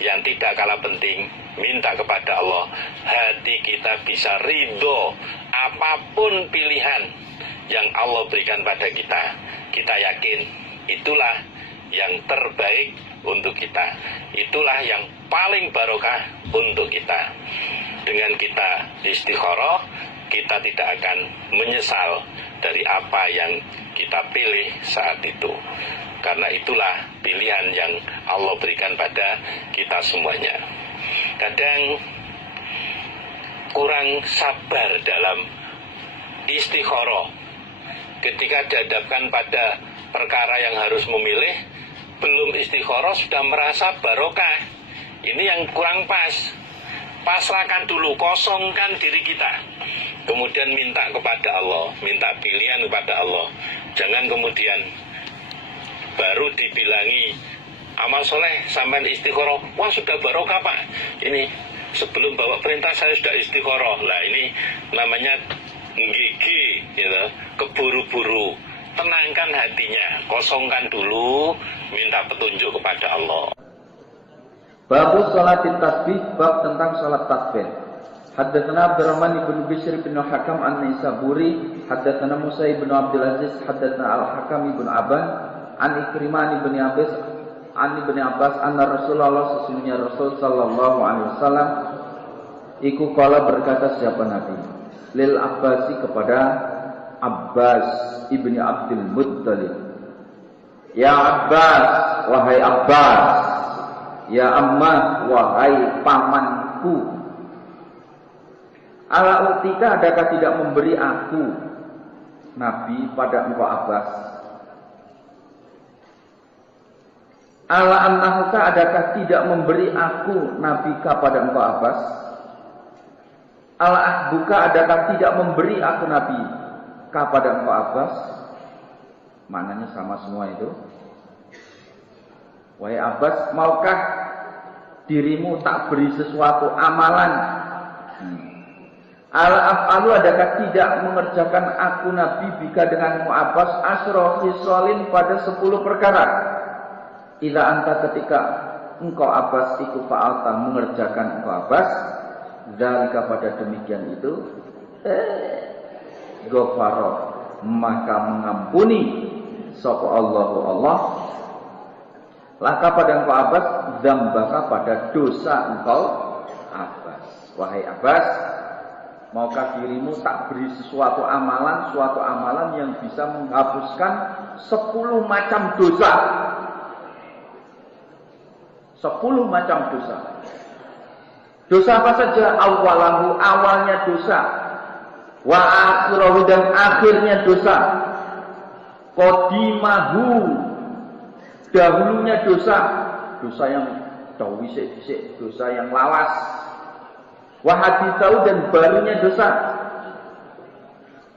Yang tidak kalah penting, minta kepada Allah hati kita bisa ridho apapun pilihan yang Allah berikan pada kita. Kita yakin itulah yang terbaik untuk kita, itulah yang paling barokah untuk kita. Dengan kita istikharah, kita tidak akan menyesal dari apa yang kita pilih saat itu, karena itulah pilihan yang Allah berikan pada kita semuanya. Kadang kurang sabar dalam istikharah, ketika dihadapkan pada perkara yang harus memilih, belum istikharah sudah merasa barokah. Ini yang kurang pas. Pasrahkan dulu, kosongkan diri kita, kemudian minta kepada Allah, minta pilihan kepada Allah. Jangan kemudian baru dibilangi amal soleh sampai istikharah, wah sudah barokah Pak, ini sebelum bawa perintah saya sudah istikharah. Lah ini namanya gigi gitu, keburu-buru. Tenangkan hatinya, kosongkan dulu, minta petunjuk kepada Allah. Babu salatit tasbih, bab tentang salat tasbih. Haddatsana Abdurrahman ibn Bishr bin Hakam an-Naisaburi, haddatsana Musa ibn Abdul Aziz, haddatsana Al-Hakam ibn Aban, an Ikrimah ibn Abbas, anna Rasulullah sesungguhnya Rasul sallallahu alaihi wasallam iku kala berkata siapa Nabi lil Abbasi kepada Abbas ibni Abdul Muttalib, ya Abbas, wahai Abbas, ya Ammah, wahai pamanku, ala utika adakah tidak memberi aku Nabi pada engkau Abbas, ala annahuka adakah tidak memberi aku Nabi kepada engkau Abbas, ala ahbuka adakah tidak memberi aku Nabi kepada engkau Abbas. Maknanya sama semua itu. Wahai Abbas, maukah dirimu tak beri sesuatu amalan? Al-af'alu adakah tidak mengerjakan aku Nabi bika denganmu Abbas asra khisalin pada 10 perkara. Ila anta ketika engkau Abbas iku fa'alta mengerjakan engkau Abbas, zalika pada demikian itu ghafara maka mengampuni sapa Allahu Allah laka pada engkau Abbas, dzambaka pada dosa engkau Abbas. Wahai Abbas, maukah dirimu tak beri suatu amalan yang bisa menghapuskan 10 macam dosa. 10 macam dosa. Dosa apa saja? Awalahu, awalnya dosa. Wa akhirahu, dan akhirnya dosa. Qadimahu, dahulunya dosa. Dosa yang dawisik-wisik, dosa yang lawas. Wa hadithahu, dan barunya dosa.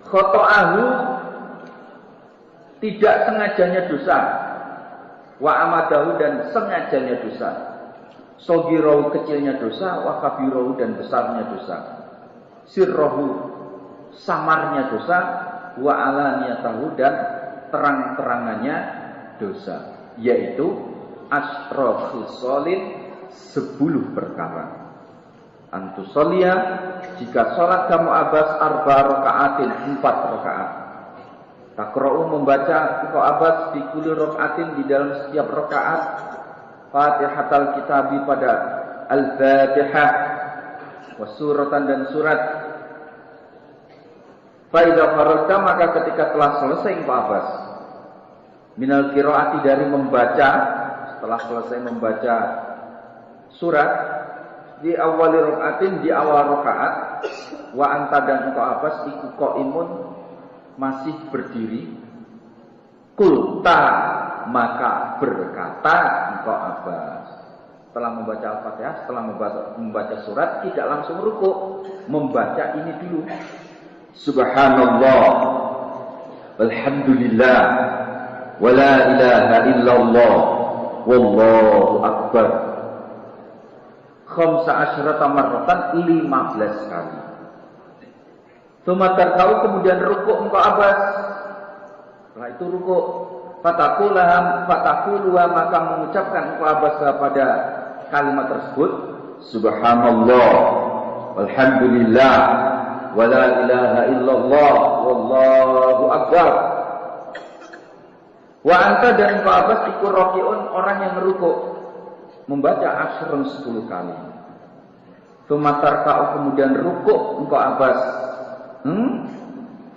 Khoto'ahu, tidak sengajanya dosa. Wa amadahu, dan sengajanya dosa. Sogirahu, kecilnya dosa. Wa kabirahu, dan besarnya dosa. Sirrohu, samarnya dosa. Wa alaniyatahu, dan terang-terangannya dosa. Yaitu asra khisalin, 10 perkara. Antusolia, jika sholat kamu Abbas 4 rakaatin, 4 rakaat. Takra'u, membaca engkau Abbas di kulli rakaatin, di dalam setiap rakaat, Fatihatul Kitabi pada Al-Fatihah, wasuratan, dan surat. Faiza faragta, maka ketika telah selesai engkau Abbas minal qiraati, dari membaca, setelah selesai membaca surat, di awal rakaatin, di awal rakaat, wa anta, dan engkau Abbas iku qaimun, masih berdiri, kulta, maka berkata engkau Abbas. Setelah membaca Al-Fatihah, setelah membaca surat, tidak langsung rukuk, membaca ini dulu. Subhanallah, alhamdulillah, wa la ilaha illallah, wallahu akbar. Khamsa asyrata marratan, 15 kali. Tsumma tarka'u, kemudian rukuk engkau Abbas. Setelah itu rukuk. Fatakuluha, maka mengucapkan engkau Abbas pada kalimat tersebut, Subhanallah, walhamdulillah, wa la ilaha illallah, wallahu akbar. Wa anta, dan engkau Abbas iku raki'un, orang yang merukuk, membaca asrun 10 kali. Tsumma tarka'u, kemudian rukuk engkau Abbas.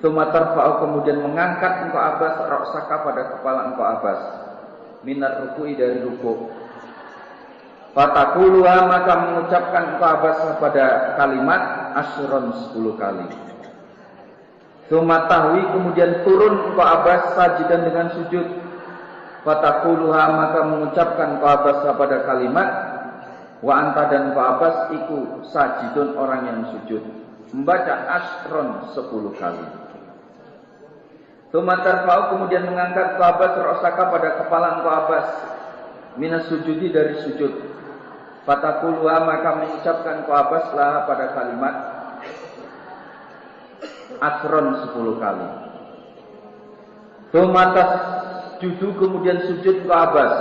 Tsumma tarfa'u, kemudian mengangkat engkau Abbas ra'saka, pada kepala engkau Abbas, minar ruku'i, dari rukuk. Fatakuluha, maka mengucapkan engkau Abbas pada kalimat asrun 10 kali. Tsumma tahwi, kemudian turun engkau Abbas sajidan dengan sujud. Fataquluha, maka mengucapkan engkau Abbas pada kalimat wa anta, dan engkau Abbas iku sajidun, orang yang sujud. Membaca asron 10 kali. Tsumma tarfa'u, kemudian mengangkat engkau Abbas ra'saka, pada kepala engkau Abbas, minas sujudi, dari sujud. Fataquluha, maka mengucapkan engkau Abbas lah pada kalimat asron 10 kali. Tsumma tasjudu, kemudian sujud engkau Abbas.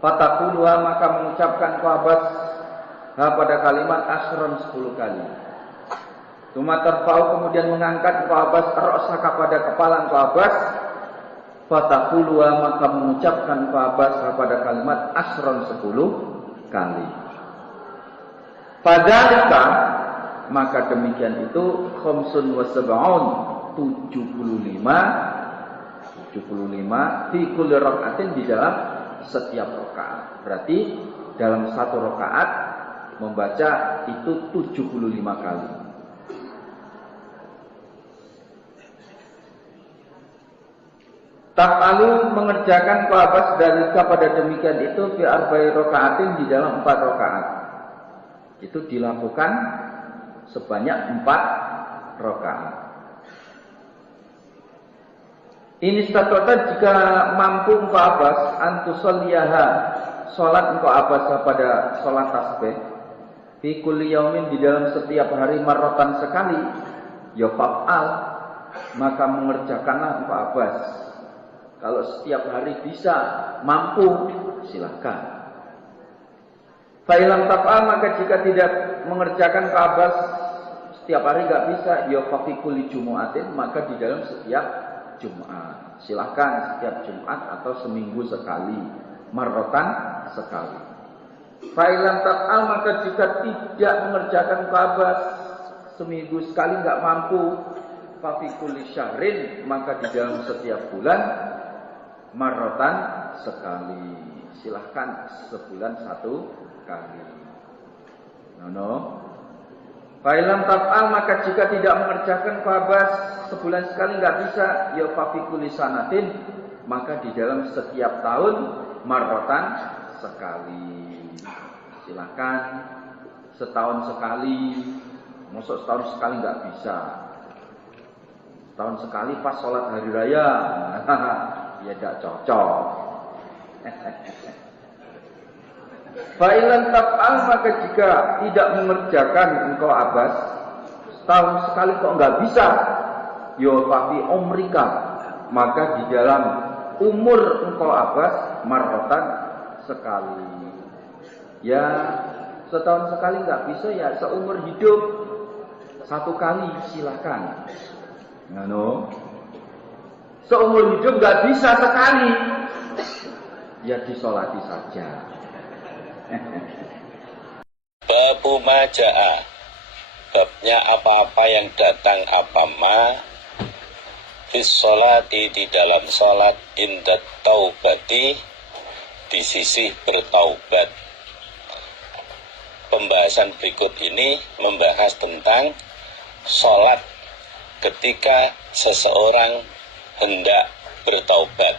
Fataquluha, maka mengucapkan engkau Abbas pada kalimat asron 10 kali. Tsumma tarfa'u, kemudian mengangkat engkau Abbas ra'saka, pada kepala engkau Abbas. Fataquluha, maka mengucapkan engkau Abbas pada kalimat asron 10 kali. Fadzalika, maka demikian itu khamsun wa sab'un, 75 fi kulli rakaatin, di dalam setiap rakaat. Berarti dalam satu rakaat membaca itu 75 kali. Taf'alu, mengerjakan engkau Abbas dalika, pada demikian itu fi arba'i rakaatin, di dalam 4 rakaat. Itu dilakukan sebanyak 4 rakaat. Ini statota, jika mampu engkau Abbas antusolliyaha, salat engkau Abbas pada salat tasbih fi kulli yaumin, di dalam setiap hari, marratan sekali, ya fa'al, maka mengerjakanlah engkau Abbas. Kalau setiap hari bisa, mampu, silakan. Fa'ilam taf'al, maka jika tidak mengerjakan engkau Abbas setiap hari enggak bisa, ya fa fi kulli jumu'atin, maka di dalam setiap Jumat. Silahkan setiap Jumat atau seminggu sekali, marrotan sekali. Fa'ilam taf'al, maka jika tidak mengerjakan engkau Abbas seminggu sekali enggak mampu, fa fi kulli syahrin, maka di dalam setiap bulan, marrotan sekali. Silahkan sebulan 1 kali. Fa'ilam taf'al, maka jika tidak mengerjakan engkau Abbas sebulan sekali enggak bisa, ya fa fi kulli sanatin, maka di dalam setiap tahun, marrotan sekali. Silahkan setahun sekali. Masuk setahun sekali enggak bisa. Setahun sekali pas sholat hari raya, ya tidak cocok. Fa'ilan taf'al, maka jika tidak mengerjakan engkau Abbas setahun sekali kok enggak bisa, yo fafi umrika, maka di dalam umur engkau Abbas, marrotan sekali. Ya, setahun sekali enggak bisa, ya seumur hidup 1 kali, silakan. Seumur hidup enggak bisa sekali, ya disolati saja. Babu maja'a, babnya apa-apa yang datang, apa ma fis sholati, di dalam sholat, indat taubati, di sisi bertaubat. Pembahasan berikut ini membahas tentang sholat ketika seseorang hendak bertaubat.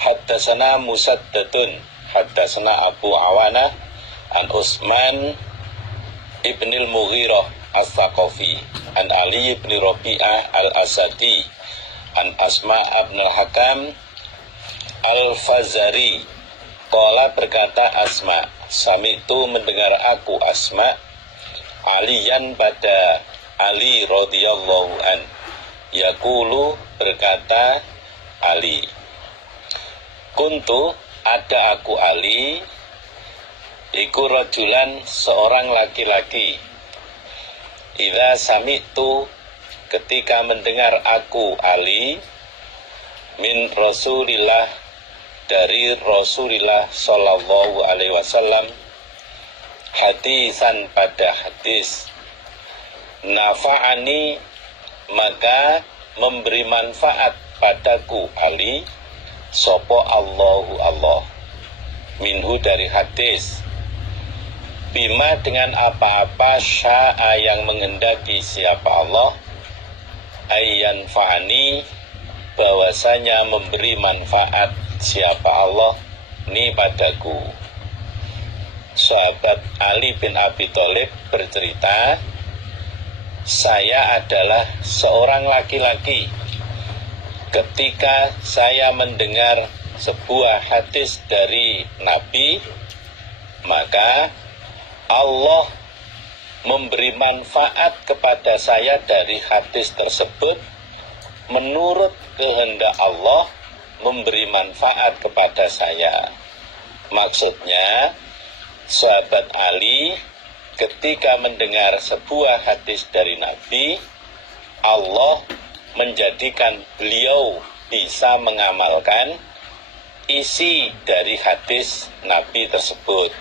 Haddatsana Musaddadun, haddatsana Abu Awana an Utsman ibnil Mughirah as-Saqafi an Ali ibn Rabi'ah al-Asadi an Asma ibn al-Hakam al-Fazari. Qala, berkata Asma, sami'tu, mendengar aku Asma, Aliyan, pada Ali radhiyallahu an, yaqulu, berkata Ali, kuntu, ada aku Ali, iku rajulan, seorang laki-laki, idza sami'tu, ketika mendengar aku Ali, min Rasulillah, dari Rasulillah sallallahu alaihi wasallam, hadisan, pada hadis, nafa'ani, maka memberi manfaat padaku Ali, sopo Allahu Allah, minhu, dari hadis, bima, dengan apa-apa, sya'a, yang menghendaki siapa Allah, ayyanfa'ani, bahwasanya memberi manfaat siapa Allah ni padaku. Sahabat Ali bin Abi Thalib bercerita, saya adalah seorang laki-laki. Ketika saya mendengar sebuah hadis dari Nabi, maka Allah memberi manfaat kepada saya dari hadis tersebut. Menurut kehendak Allah memberi manfaat kepada saya. Maksudnya, sahabat Ali ketika mendengar sebuah hadis dari Nabi, Allah menjadikan beliau bisa mengamalkan isi dari hadis Nabi tersebut.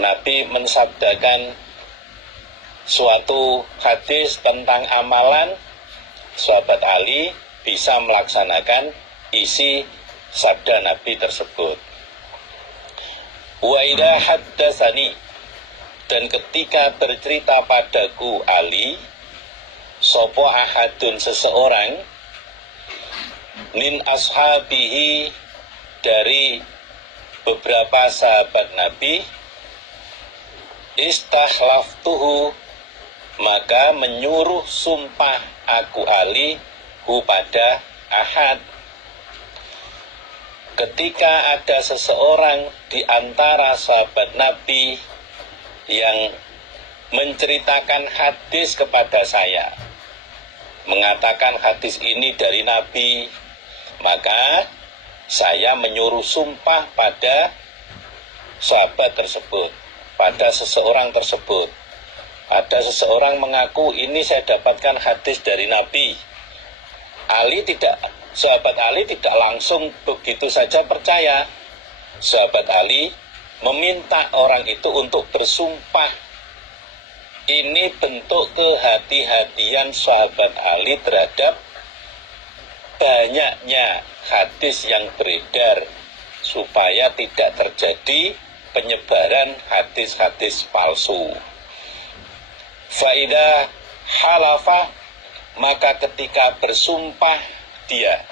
Nabi mensabdakan suatu hadis tentang amalan, sahabat Ali bisa melaksanakan isi sabda Nabi tersebut. Wa idza haddatsani, dan ketika bercerita padaku Ali, sapa ahadun seseorang, min ashabihi, dari beberapa sahabat Nabi, istahlaftuhu, maka menyuruh sumpah aku Ali hu pada ahad. Ketika ada seseorang di antara sahabat Nabi yang menceritakan hadis kepada saya, mengatakan hadis ini dari Nabi, maka saya menyuruh sumpah pada sahabat tersebut, pada seseorang tersebut. Ada seseorang mengaku ini saya dapatkan hadis dari Nabi. Sahabat Ali tidak langsung begitu saja percaya. Sahabat Ali meminta orang itu untuk bersumpah. Ini bentuk kehati-hatian sahabat Ali terhadap banyaknya hadis yang beredar, supaya tidak terjadi penyebaran hadis-hadis palsu. Faidah halafah, maka ketika bersumpah dia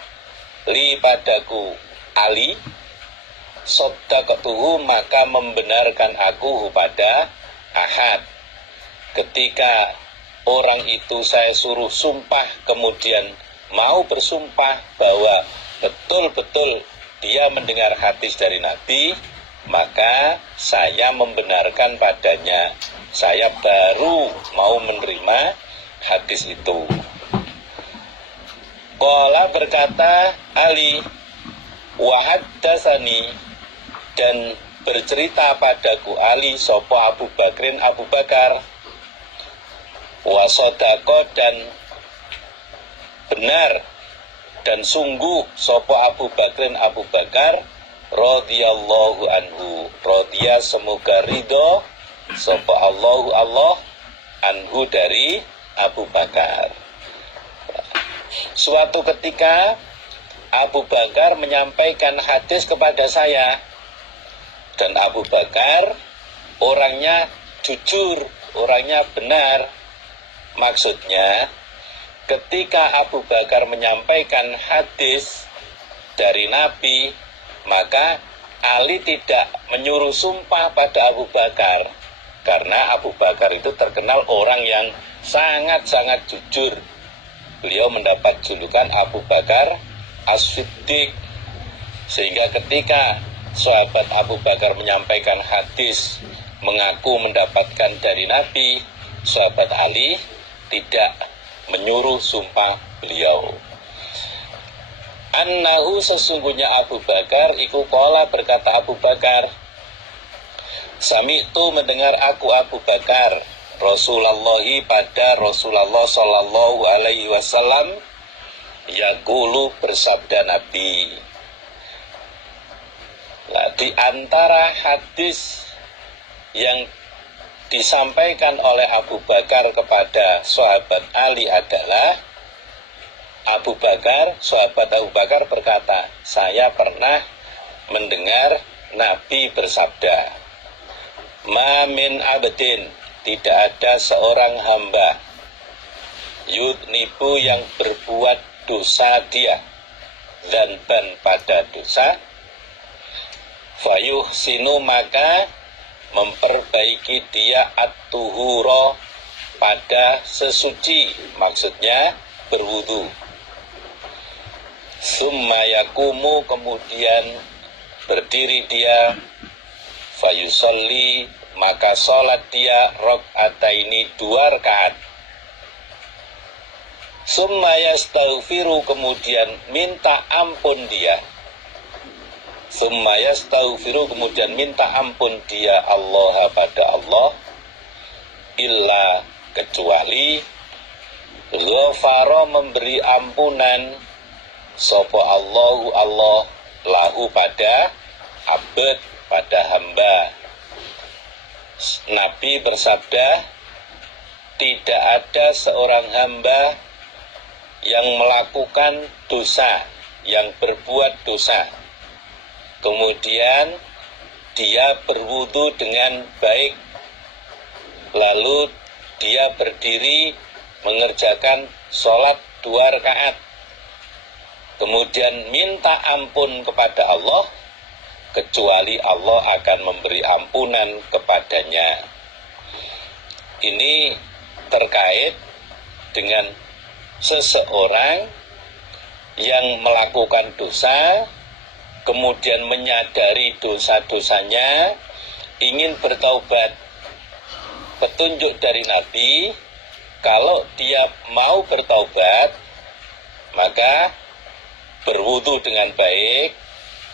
li padaku Ali, soddaqtuhu, maka membenarkan aku pada ahad. Ketika orang itu saya suruh sumpah, kemudian mau bersumpah bahwa betul-betul dia mendengar hadis dari Nabi, maka saya membenarkan padanya. Saya baru mau menerima hadis itu. Qala, berkata Ali, wa haddatsani, dan bercerita padaku Ali sapa Abu Bakrin Abu Bakar, wa sadaqa, dan benar dan sungguh sapa Abu Bakrin Abu Bakar, radhiyallahu anhu, radhiya semoga ridho sapa Allahu Allah anhu dari Abu Bakar. Suatu ketika Abu Bakar menyampaikan hadis kepada saya, dan Abu Bakar orangnya jujur, orangnya benar. Maksudnya, ketika Abu Bakar menyampaikan hadis dari Nabi, maka Ali tidak menyuruh sumpah pada Abu Bakar, karena Abu Bakar itu terkenal orang yang sangat-sangat jujur. Beliau mendapat julukan Abu Bakar As-Siddiq. Sehingga ketika sahabat Abu Bakar menyampaikan hadis mengaku mendapatkan dari Nabi, sahabat Ali tidak menyuruh sumpah beliau. Annahu, sesungguhnya Abu Bakar iku qala, berkata Abu Bakar, sami'tu, mendengar aku Abu Bakar, Rasulullahi, pada Rasulullah sallallahu alaihi wasallam, yaqulu, bersabda Nabi. Nah, di antara hadis yang disampaikan oleh Abu Bakar kepada sahabat Ali adalah, Abu Bakar, sahabat Abu Bakar berkata, saya pernah mendengar Nabi bersabda, ma min abdin, tidak ada seorang hamba, yudnibu yang berbuat dosa dia, dzanban pada dosa, fayuhsinu maka memperbaiki dia at-tuhura pada sesuci, maksudnya berwudu. Summa yakumu kemudian berdiri dia, fayusalli maka sholat dia rakaataini 2 rakaat. Summa yastaghfiru kemudian minta ampun dia. Summa yastaghfiru kemudian minta ampun dia Allah pada Allah, illa kecuali ghafara memberi ampunan sapa Allahu Allah lahu pada abd, pada hamba. Nabi bersabda, tidak ada seorang hamba yang melakukan dosa, yang berbuat dosa, kemudian dia berwudu dengan baik, lalu dia berdiri mengerjakan sholat 2 rakaat, kemudian minta ampun kepada Allah, kecuali Allah akan memberi ampunan kepadanya. Ini terkait dengan seseorang yang melakukan dosa, kemudian menyadari dosa-dosanya, ingin bertaubat. Petunjuk dari Nabi, kalau dia mau bertaubat, maka berwudu dengan baik,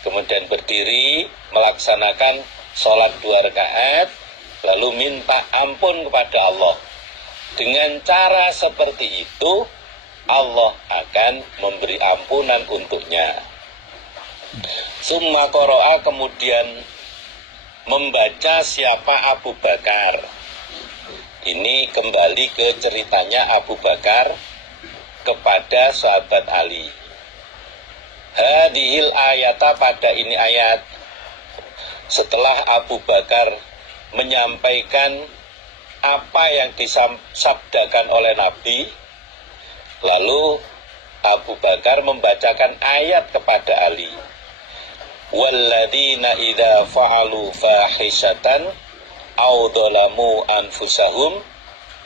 kemudian berdiri melaksanakan sholat 2 rakaat, lalu minta ampun kepada Allah. Dengan cara seperti itu Allah akan memberi ampunan untuknya. Summa qara'a kemudian membaca siapa Abu Bakar. Ini kembali ke ceritanya Abu Bakar kepada sahabat Ali. Hadihil ayata pada ini ayat. Setelah Abu Bakar menyampaikan apa yang disabdakan oleh Nabi, lalu Abu Bakar membacakan ayat kepada Ali. Walladzina idza fa'alu fahishatan aw dzalamu anfusahum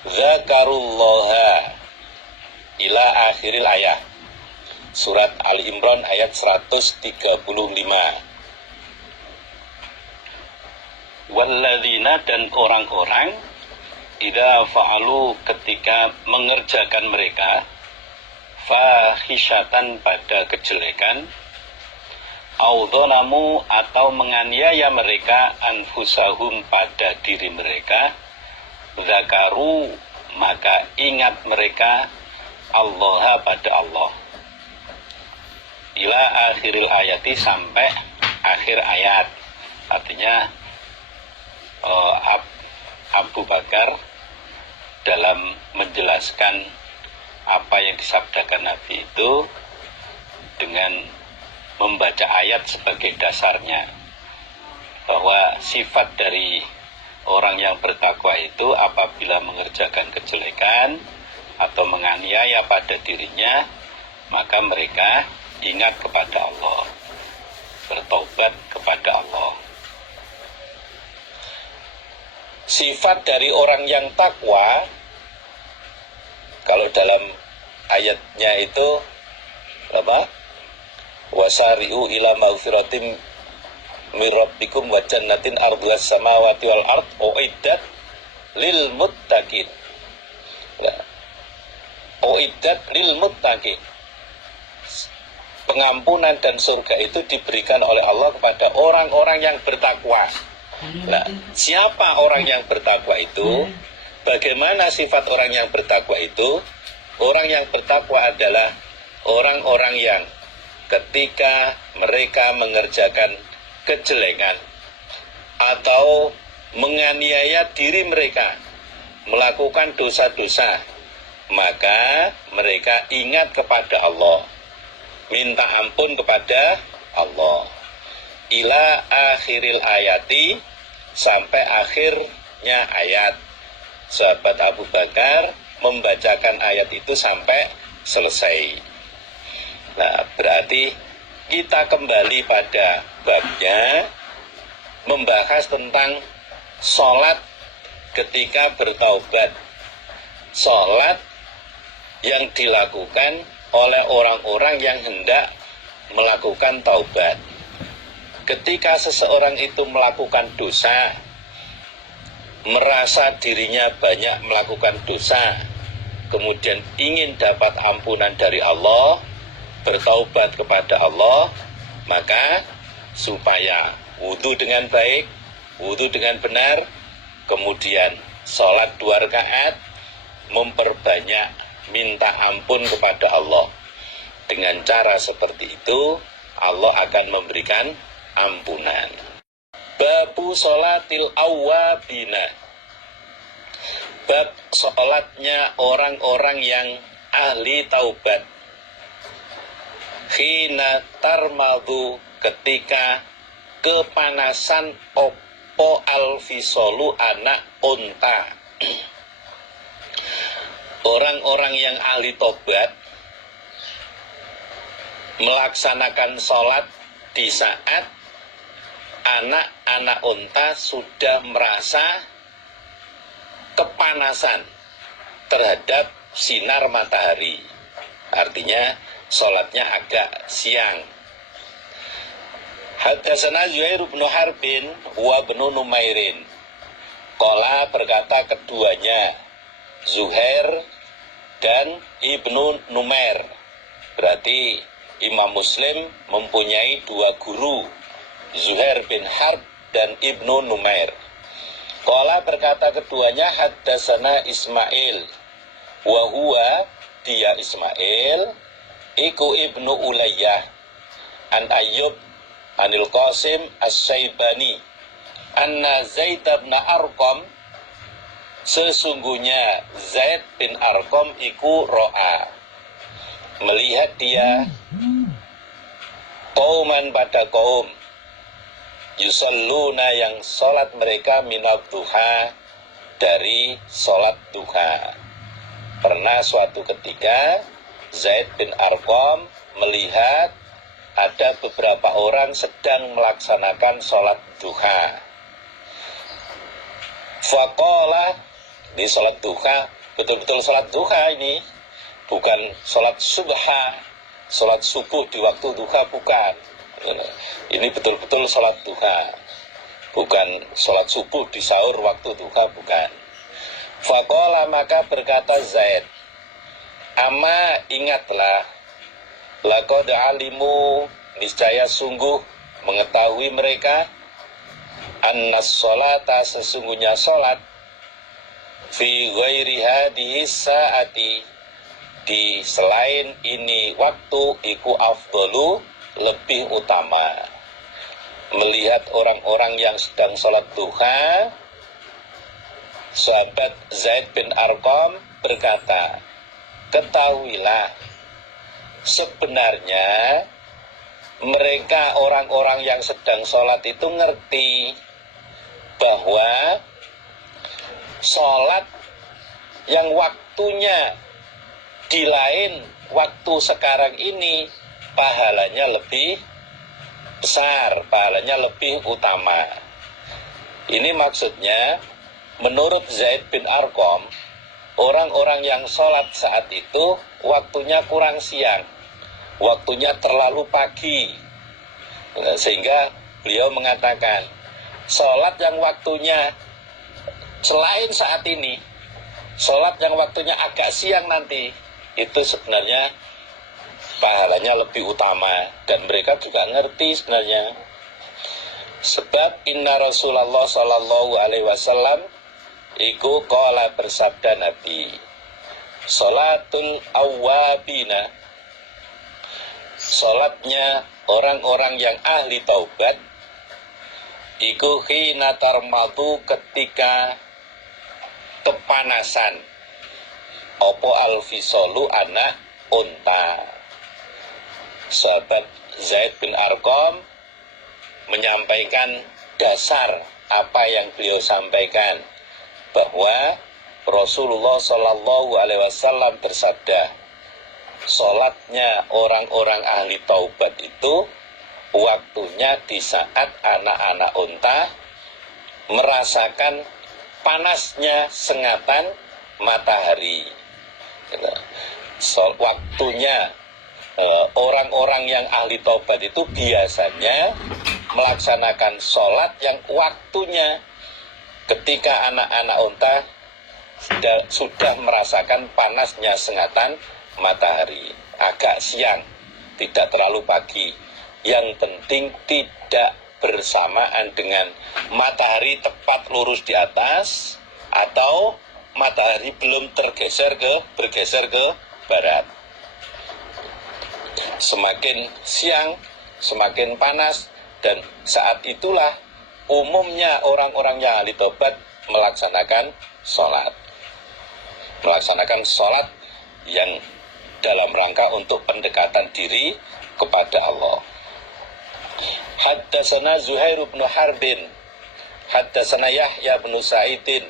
dzakarullaha ila akhiril ayat. Surat Ali Imran ayat 135. Walladzina dan orang-orang idza fa'alu ketika mengerjakan mereka fahishatan pada kejelekan, audzonamu atau menganiaya mereka anfusahum pada diri mereka, zakaru maka ingat mereka Allah pada Allah, ila akhiril ayati sampai akhir ayat. Artinya Abu Bakar dalam menjelaskan apa yang disabdakan Nabi itu dengan membaca ayat sebagai dasarnya, bahwa sifat dari orang yang bertakwa itu apabila mengerjakan kejelekan atau menganiaya pada dirinya, maka mereka ingat kepada Allah, bertobat kepada Allah. Sifat dari orang yang takwa, kalau dalam ayatnya itu apa? Wasari'u ila maghfiratin mir rabbikum wa jannatin ardhas samawati wal ard uiddat lil muttaqin. Uiddat lil muttaqin. Pengampunan dan surga itu diberikan oleh Allah kepada orang-orang yang bertakwa. Nah, siapa orang yang bertakwa itu? Bagaimana sifat orang yang bertakwa itu? Orang yang bertakwa adalah orang-orang yang ketika mereka mengerjakan kejelekan atau menganiaya diri mereka, melakukan dosa-dosa, maka mereka ingat kepada Allah, minta ampun kepada Allah, ila akhiril ayati, sampai akhirnya ayat. Sahabat Abu Bakar membacakan ayat itu sampai selesai. Nah, berarti kita kembali pada babnya, membahas tentang sholat ketika bertaubat. Sholat yang dilakukan oleh orang-orang yang hendak melakukan taubat. Ketika seseorang itu melakukan dosa, merasa dirinya banyak melakukan dosa, kemudian ingin dapat ampunan dari Allah, bertaubat kepada Allah, maka supaya wudhu dengan baik, wudhu dengan benar, kemudian sholat 2 rakaat, memperbanyak minta ampun kepada Allah. Dengan cara seperti itu, Allah akan memberikan ampunan. Babu sholatil awwabina, bab sholatnya orang-orang yang ahli taubat. Khina tarmadu, ketika kepanasan opo alfisolu anak unta. Orang-orang yang ahli taubat melaksanakan sholat di saat anak-anak unta sudah merasa kepanasan terhadap sinar matahari. Artinya sholatnya agak siang. Haddatsana Zuhair bin Harbin wa bin Numairin. Qala, berkata keduanya, Zuhair dan Ibnu Numair. Berarti Imam Muslim mempunyai 2 guru, Zuhair bin Harb dan Ibnu Numair. Qala, berkata keduanya, haddatsana Ismail wa huwa, dia Ismail, iku Ibnu Ulayyah, an Ayyub anil Qasim as-Syaibani, anna Zaid bin Arqam, sesungguhnya Zaid bin Arqam iku ro'a, melihat dia qauman pada kaum, yusalluna, yang sholat mereka minad duha, dari sholat duha. Pernah suatu ketika Zaid bin Arqam melihat ada beberapa orang sedang melaksanakan sholat duha. Faqala, di sholat duha, betul-betul sholat duha ini, bukan sholat subha, sholat subuh di waktu duha, bukan. Ini betul-betul sholat duha, bukan sholat subuh di sahur waktu duha, bukan. Faqala, maka berkata Zaid, ama ingatlah, laqad alimu, niscaya sungguh mengetahui mereka, annas sholata, sesungguhnya sholat, fi ghairi hadhihi saati, di selain ini waktu, iku afdalu, lebih utama. Melihat orang-orang yang sedang sholat duha, sahabat Zaid bin Arqam berkata, ketahuilah, sebenarnya mereka orang-orang yang sedang sholat itu ngerti bahwa sholat yang waktunya di lain waktu sekarang ini pahalanya lebih besar, pahalanya lebih utama. Ini maksudnya, menurut Zaid bin Arqam, orang-orang yang sholat saat itu waktunya kurang siang, waktunya terlalu pagi. Sehingga beliau mengatakan, sholat yang waktunya selain saat ini, sholat yang waktunya agak siang nanti, itu sebenarnya pahalanya lebih utama. Dan mereka juga ngerti sebenarnya. Sebab inna Rasulullah sallallahu alaihi wasallam iku qala, bersabda Nabi, sholatul awwabina, sholatnya orang-orang yang ahli taubat, iku khina tarmadu, ketika kepanasan opo alfisolu, anak unta. Sahabat Zaid bin Arqam menyampaikan dasar apa yang beliau sampaikan, bahwa Rasulullah Shallallahu Alaihi Wasallam bersabda, sholatnya orang-orang ahli taubat itu waktunya di saat anak-anak unta merasakan panasnya sengatan matahari. Waktunya orang-orang yang ahli taubat itu biasanya melaksanakan sholat yang waktunya ketika anak-anak unta sudah merasakan panasnya sengatan matahari. Agak siang, tidak terlalu pagi. Yang penting tidak bersamaan dengan matahari tepat lurus di atas atau matahari belum bergeser ke barat. Semakin siang, semakin panas, dan saat itulah umumnya orang-orang yang ahli taubat melaksanakan sholat. Melaksanakan sholat yang dalam rangka untuk pendekatan diri kepada Allah. Haddatsana Zuhair bin Harbin, haddatsana Yahya bin Sa'idin,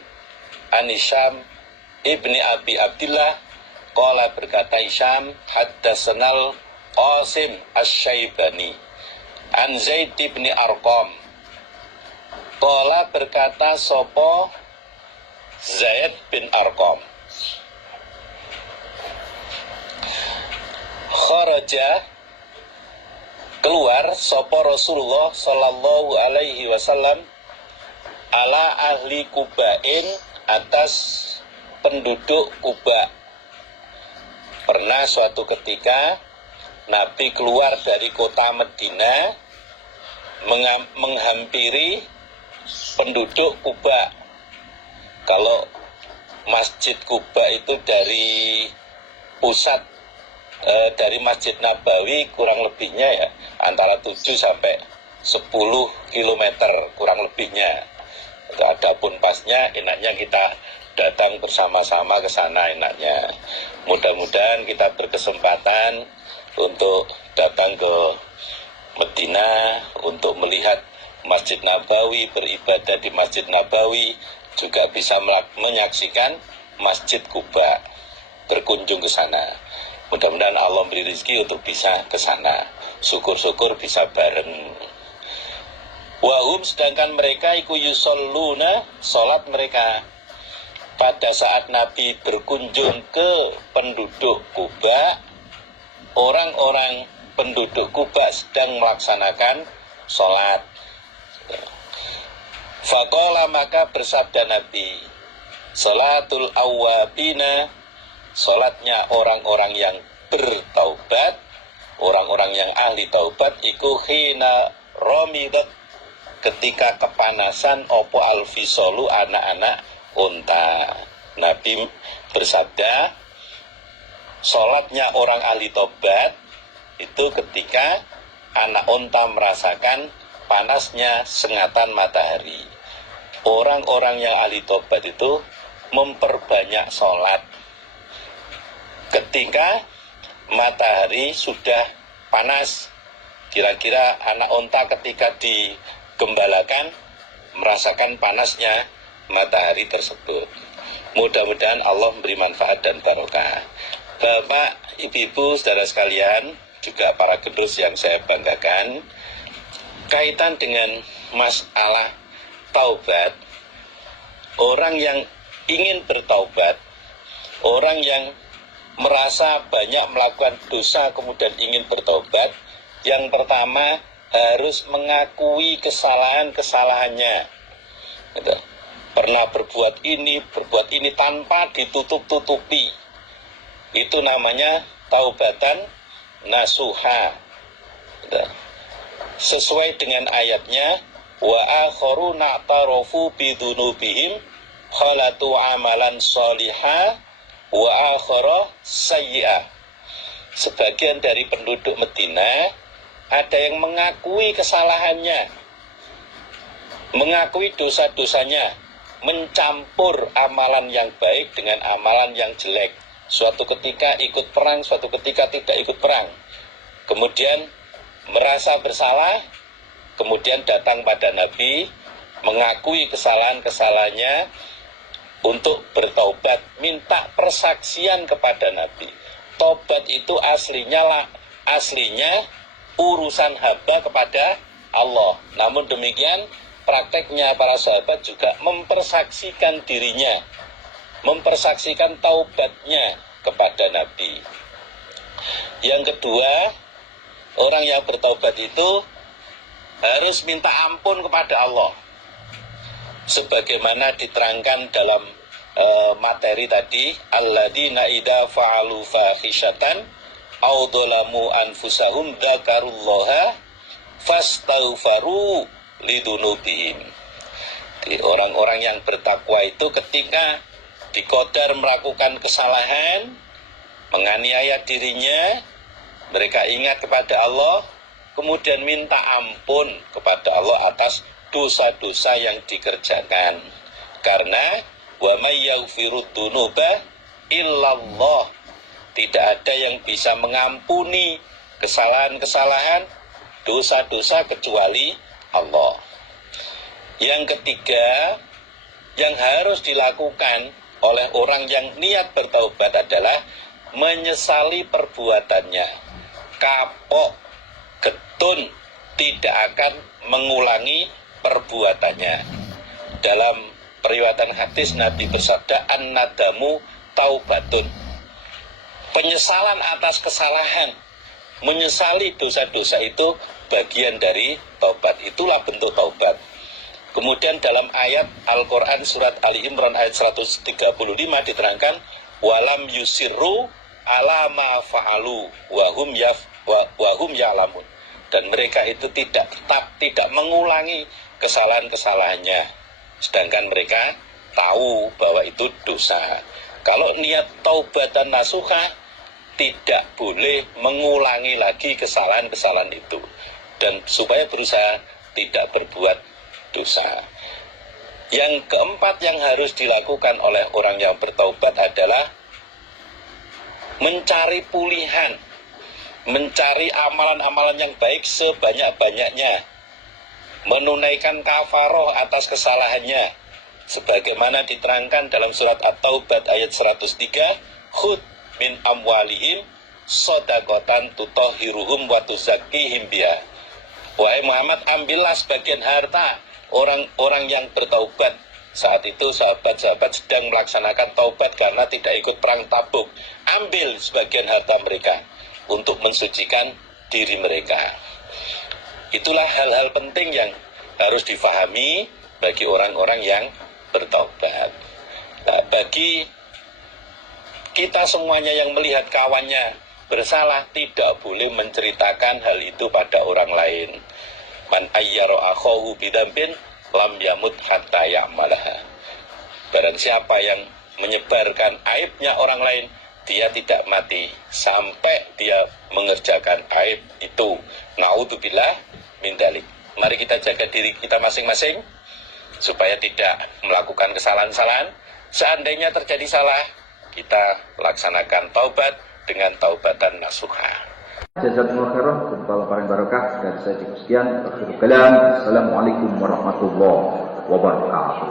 an Hisham ibni Abi Abdillah, qala berkata Hisham, haddatsanal Qasim Asy-Syaibani, an Zaid bin Arqam, qala berkata sopo Zaid bin Arqam, kharaja keluar sopo Rasulullah Sallallahu Alaihi Wasallam ala ahli Kuba'in, atas penduduk Kuba. Pernah suatu ketika Nabi keluar dari kota Madinah menghampiri penduduk Kuba. Kalau Masjid Kuba itu dari pusat dari Masjid Nabawi kurang lebihnya ya antara 7 sampai 10 km kurang lebihnya. Itu adapun pasnya enaknya kita datang bersama-sama ke sana enaknya. Mudah-mudahan kita berkesempatan untuk datang ke Madinah untuk melihat Masjid Nabawi, beribadah di Masjid Nabawi, juga bisa menyaksikan Masjid Kuba, berkunjung ke sana. Mudah-mudahan Allah beri rezeki untuk bisa ke sana. Syukur-syukur bisa bareng. Wahum, sedangkan mereka iku yusalluna, salat mereka. Pada saat Nabi berkunjung ke penduduk Kuba, orang-orang penduduk Kuba sedang melaksanakan salat. Faqala, maka bersabda Nabi, salatul awwabina, salatnya orang-orang yang bertaubat, orang-orang yang ahli taubat, iku hina romidat, ketika kepanasan opo alfisolu, anak-anak unta. Nabi bersabda, salatnya orang ahli taubat itu ketika anak unta merasakan panasnya sengatan matahari. Orang-orang yang ahli taubat itu memperbanyak salat ketika matahari sudah panas. Kira-kira anak unta ketika digembalakan merasakan panasnya matahari tersebut. Mudah-mudahan Allah memberi manfaat dan barokah. Bapak, ibu-ibu, saudara sekalian, juga para kedus yang saya banggakan, kaitan dengan masalah taubat, orang yang ingin bertaubat, orang yang merasa banyak melakukan dosa kemudian ingin bertobat, yang pertama harus mengakui kesalahannya. Gitu. Pernah berbuat ini tanpa ditutup-tutupi. Itu namanya taubatan nasuha. Gitu. Sesuai dengan ayatnya, wa akharuna ta'rafu bidunubihim khalatu amalan sholihah wa akhara sayyi'ah. Sebagian dari penduduk Madinah ada yang mengakui kesalahannya, mengakui dosa-dosanya, mencampur amalan yang baik dengan amalan yang jelek. Suatu ketika ikut perang, suatu ketika tidak ikut perang. Kemudian merasa bersalah, kemudian datang pada Nabi, mengakui kesalahan-kesalahannya untuk bertaubat persaksian kepada Nabi. Tobat itu aslinya urusan hamba kepada Allah. Namun demikian prakteknya para sahabat juga mempersaksikan dirinya, mempersaksikan taubatnya kepada Nabi. Yang kedua, orang yang bertaubat itu harus minta ampun kepada Allah, sebagaimana diterangkan dalam materi tadi, alladzina idza fa'alu fahisyatan aw dzalamu anfusahum dzakarullaha fastaghfaru lidunubihim. Orang-orang yang bertakwa itu ketika dikodar melakukan kesalahan, menganiaya dirinya, mereka ingat kepada Allah, kemudian minta ampun kepada Allah atas dosa-dosa yang dikerjakan. Karena wa may yaghfirud dzunuba illallah, tidak ada yang bisa mengampuni kesalahan-kesalahan, dosa-dosa kecuali Allah. Yang ketiga, yang harus dilakukan oleh orang yang niat bertaubat adalah menyesali perbuatannya. Kapok, getun, tidak akan mengulangi perbuatannya. Dalam periwayatan hadis Nabi bersabda, an-nadamu taubatun. Penyesalan atas kesalahan, menyesali dosa-dosa itu bagian dari taubat. Itulah bentuk taubat. Kemudian dalam ayat Al-Quran surat Ali Imran ayat 135 diterangkan, walam yusirru ala ma fa'alu wahum ya'lamun. Dan mereka itu tidak mengulangi kesalahan-kesalahannya, sedangkan mereka tahu bahwa itu dosa. Kalau niat taubatan nasuha, tidak boleh mengulangi lagi kesalahan-kesalahan itu, dan supaya berusaha tidak berbuat dosa. Yang keempat yang harus dilakukan oleh orang yang bertaubat adalah mencari pulihan, mencari amalan-amalan yang baik sebanyak-banyaknya, menunaikan kafaroh atas kesalahannya, sebagaimana diterangkan dalam surat At-Taubat ayat 103, khud min amwalihim sodakotan tutahhiruhum wa tuzakkihim biha. Wahai Muhammad, ambillah sebagian harta orang-orang yang bertaubat. Saat itu sahabat-sahabat sedang melaksanakan taubat karena tidak ikut perang Tabuk. Ambil sebagian harta mereka untuk mensucikan diri mereka. Itulah hal-hal penting yang harus difahami bagi orang-orang yang bertaubat. Nah, bagi kita semuanya yang melihat kawannya bersalah, tidak boleh menceritakan hal itu pada orang lain. Man ayyara akhahu bidambin lam yamut hatta ya'malaha. Barang siapa yang menyebarkan aibnya orang lain, dia tidak mati sampai dia mengerjakan aib itu. Na'udzubillah min dzalik. Mari kita jaga diri kita masing-masing supaya tidak melakukan kesalahan-kesalahan. Seandainya terjadi salah, kita laksanakan taubat dengan taubatan nasuha. Jazakumullah khairan, kepala paling barokah. Dari saya cukup sekian. Akhirul kalam. Assalamualaikum warahmatullahi wabarakatuh.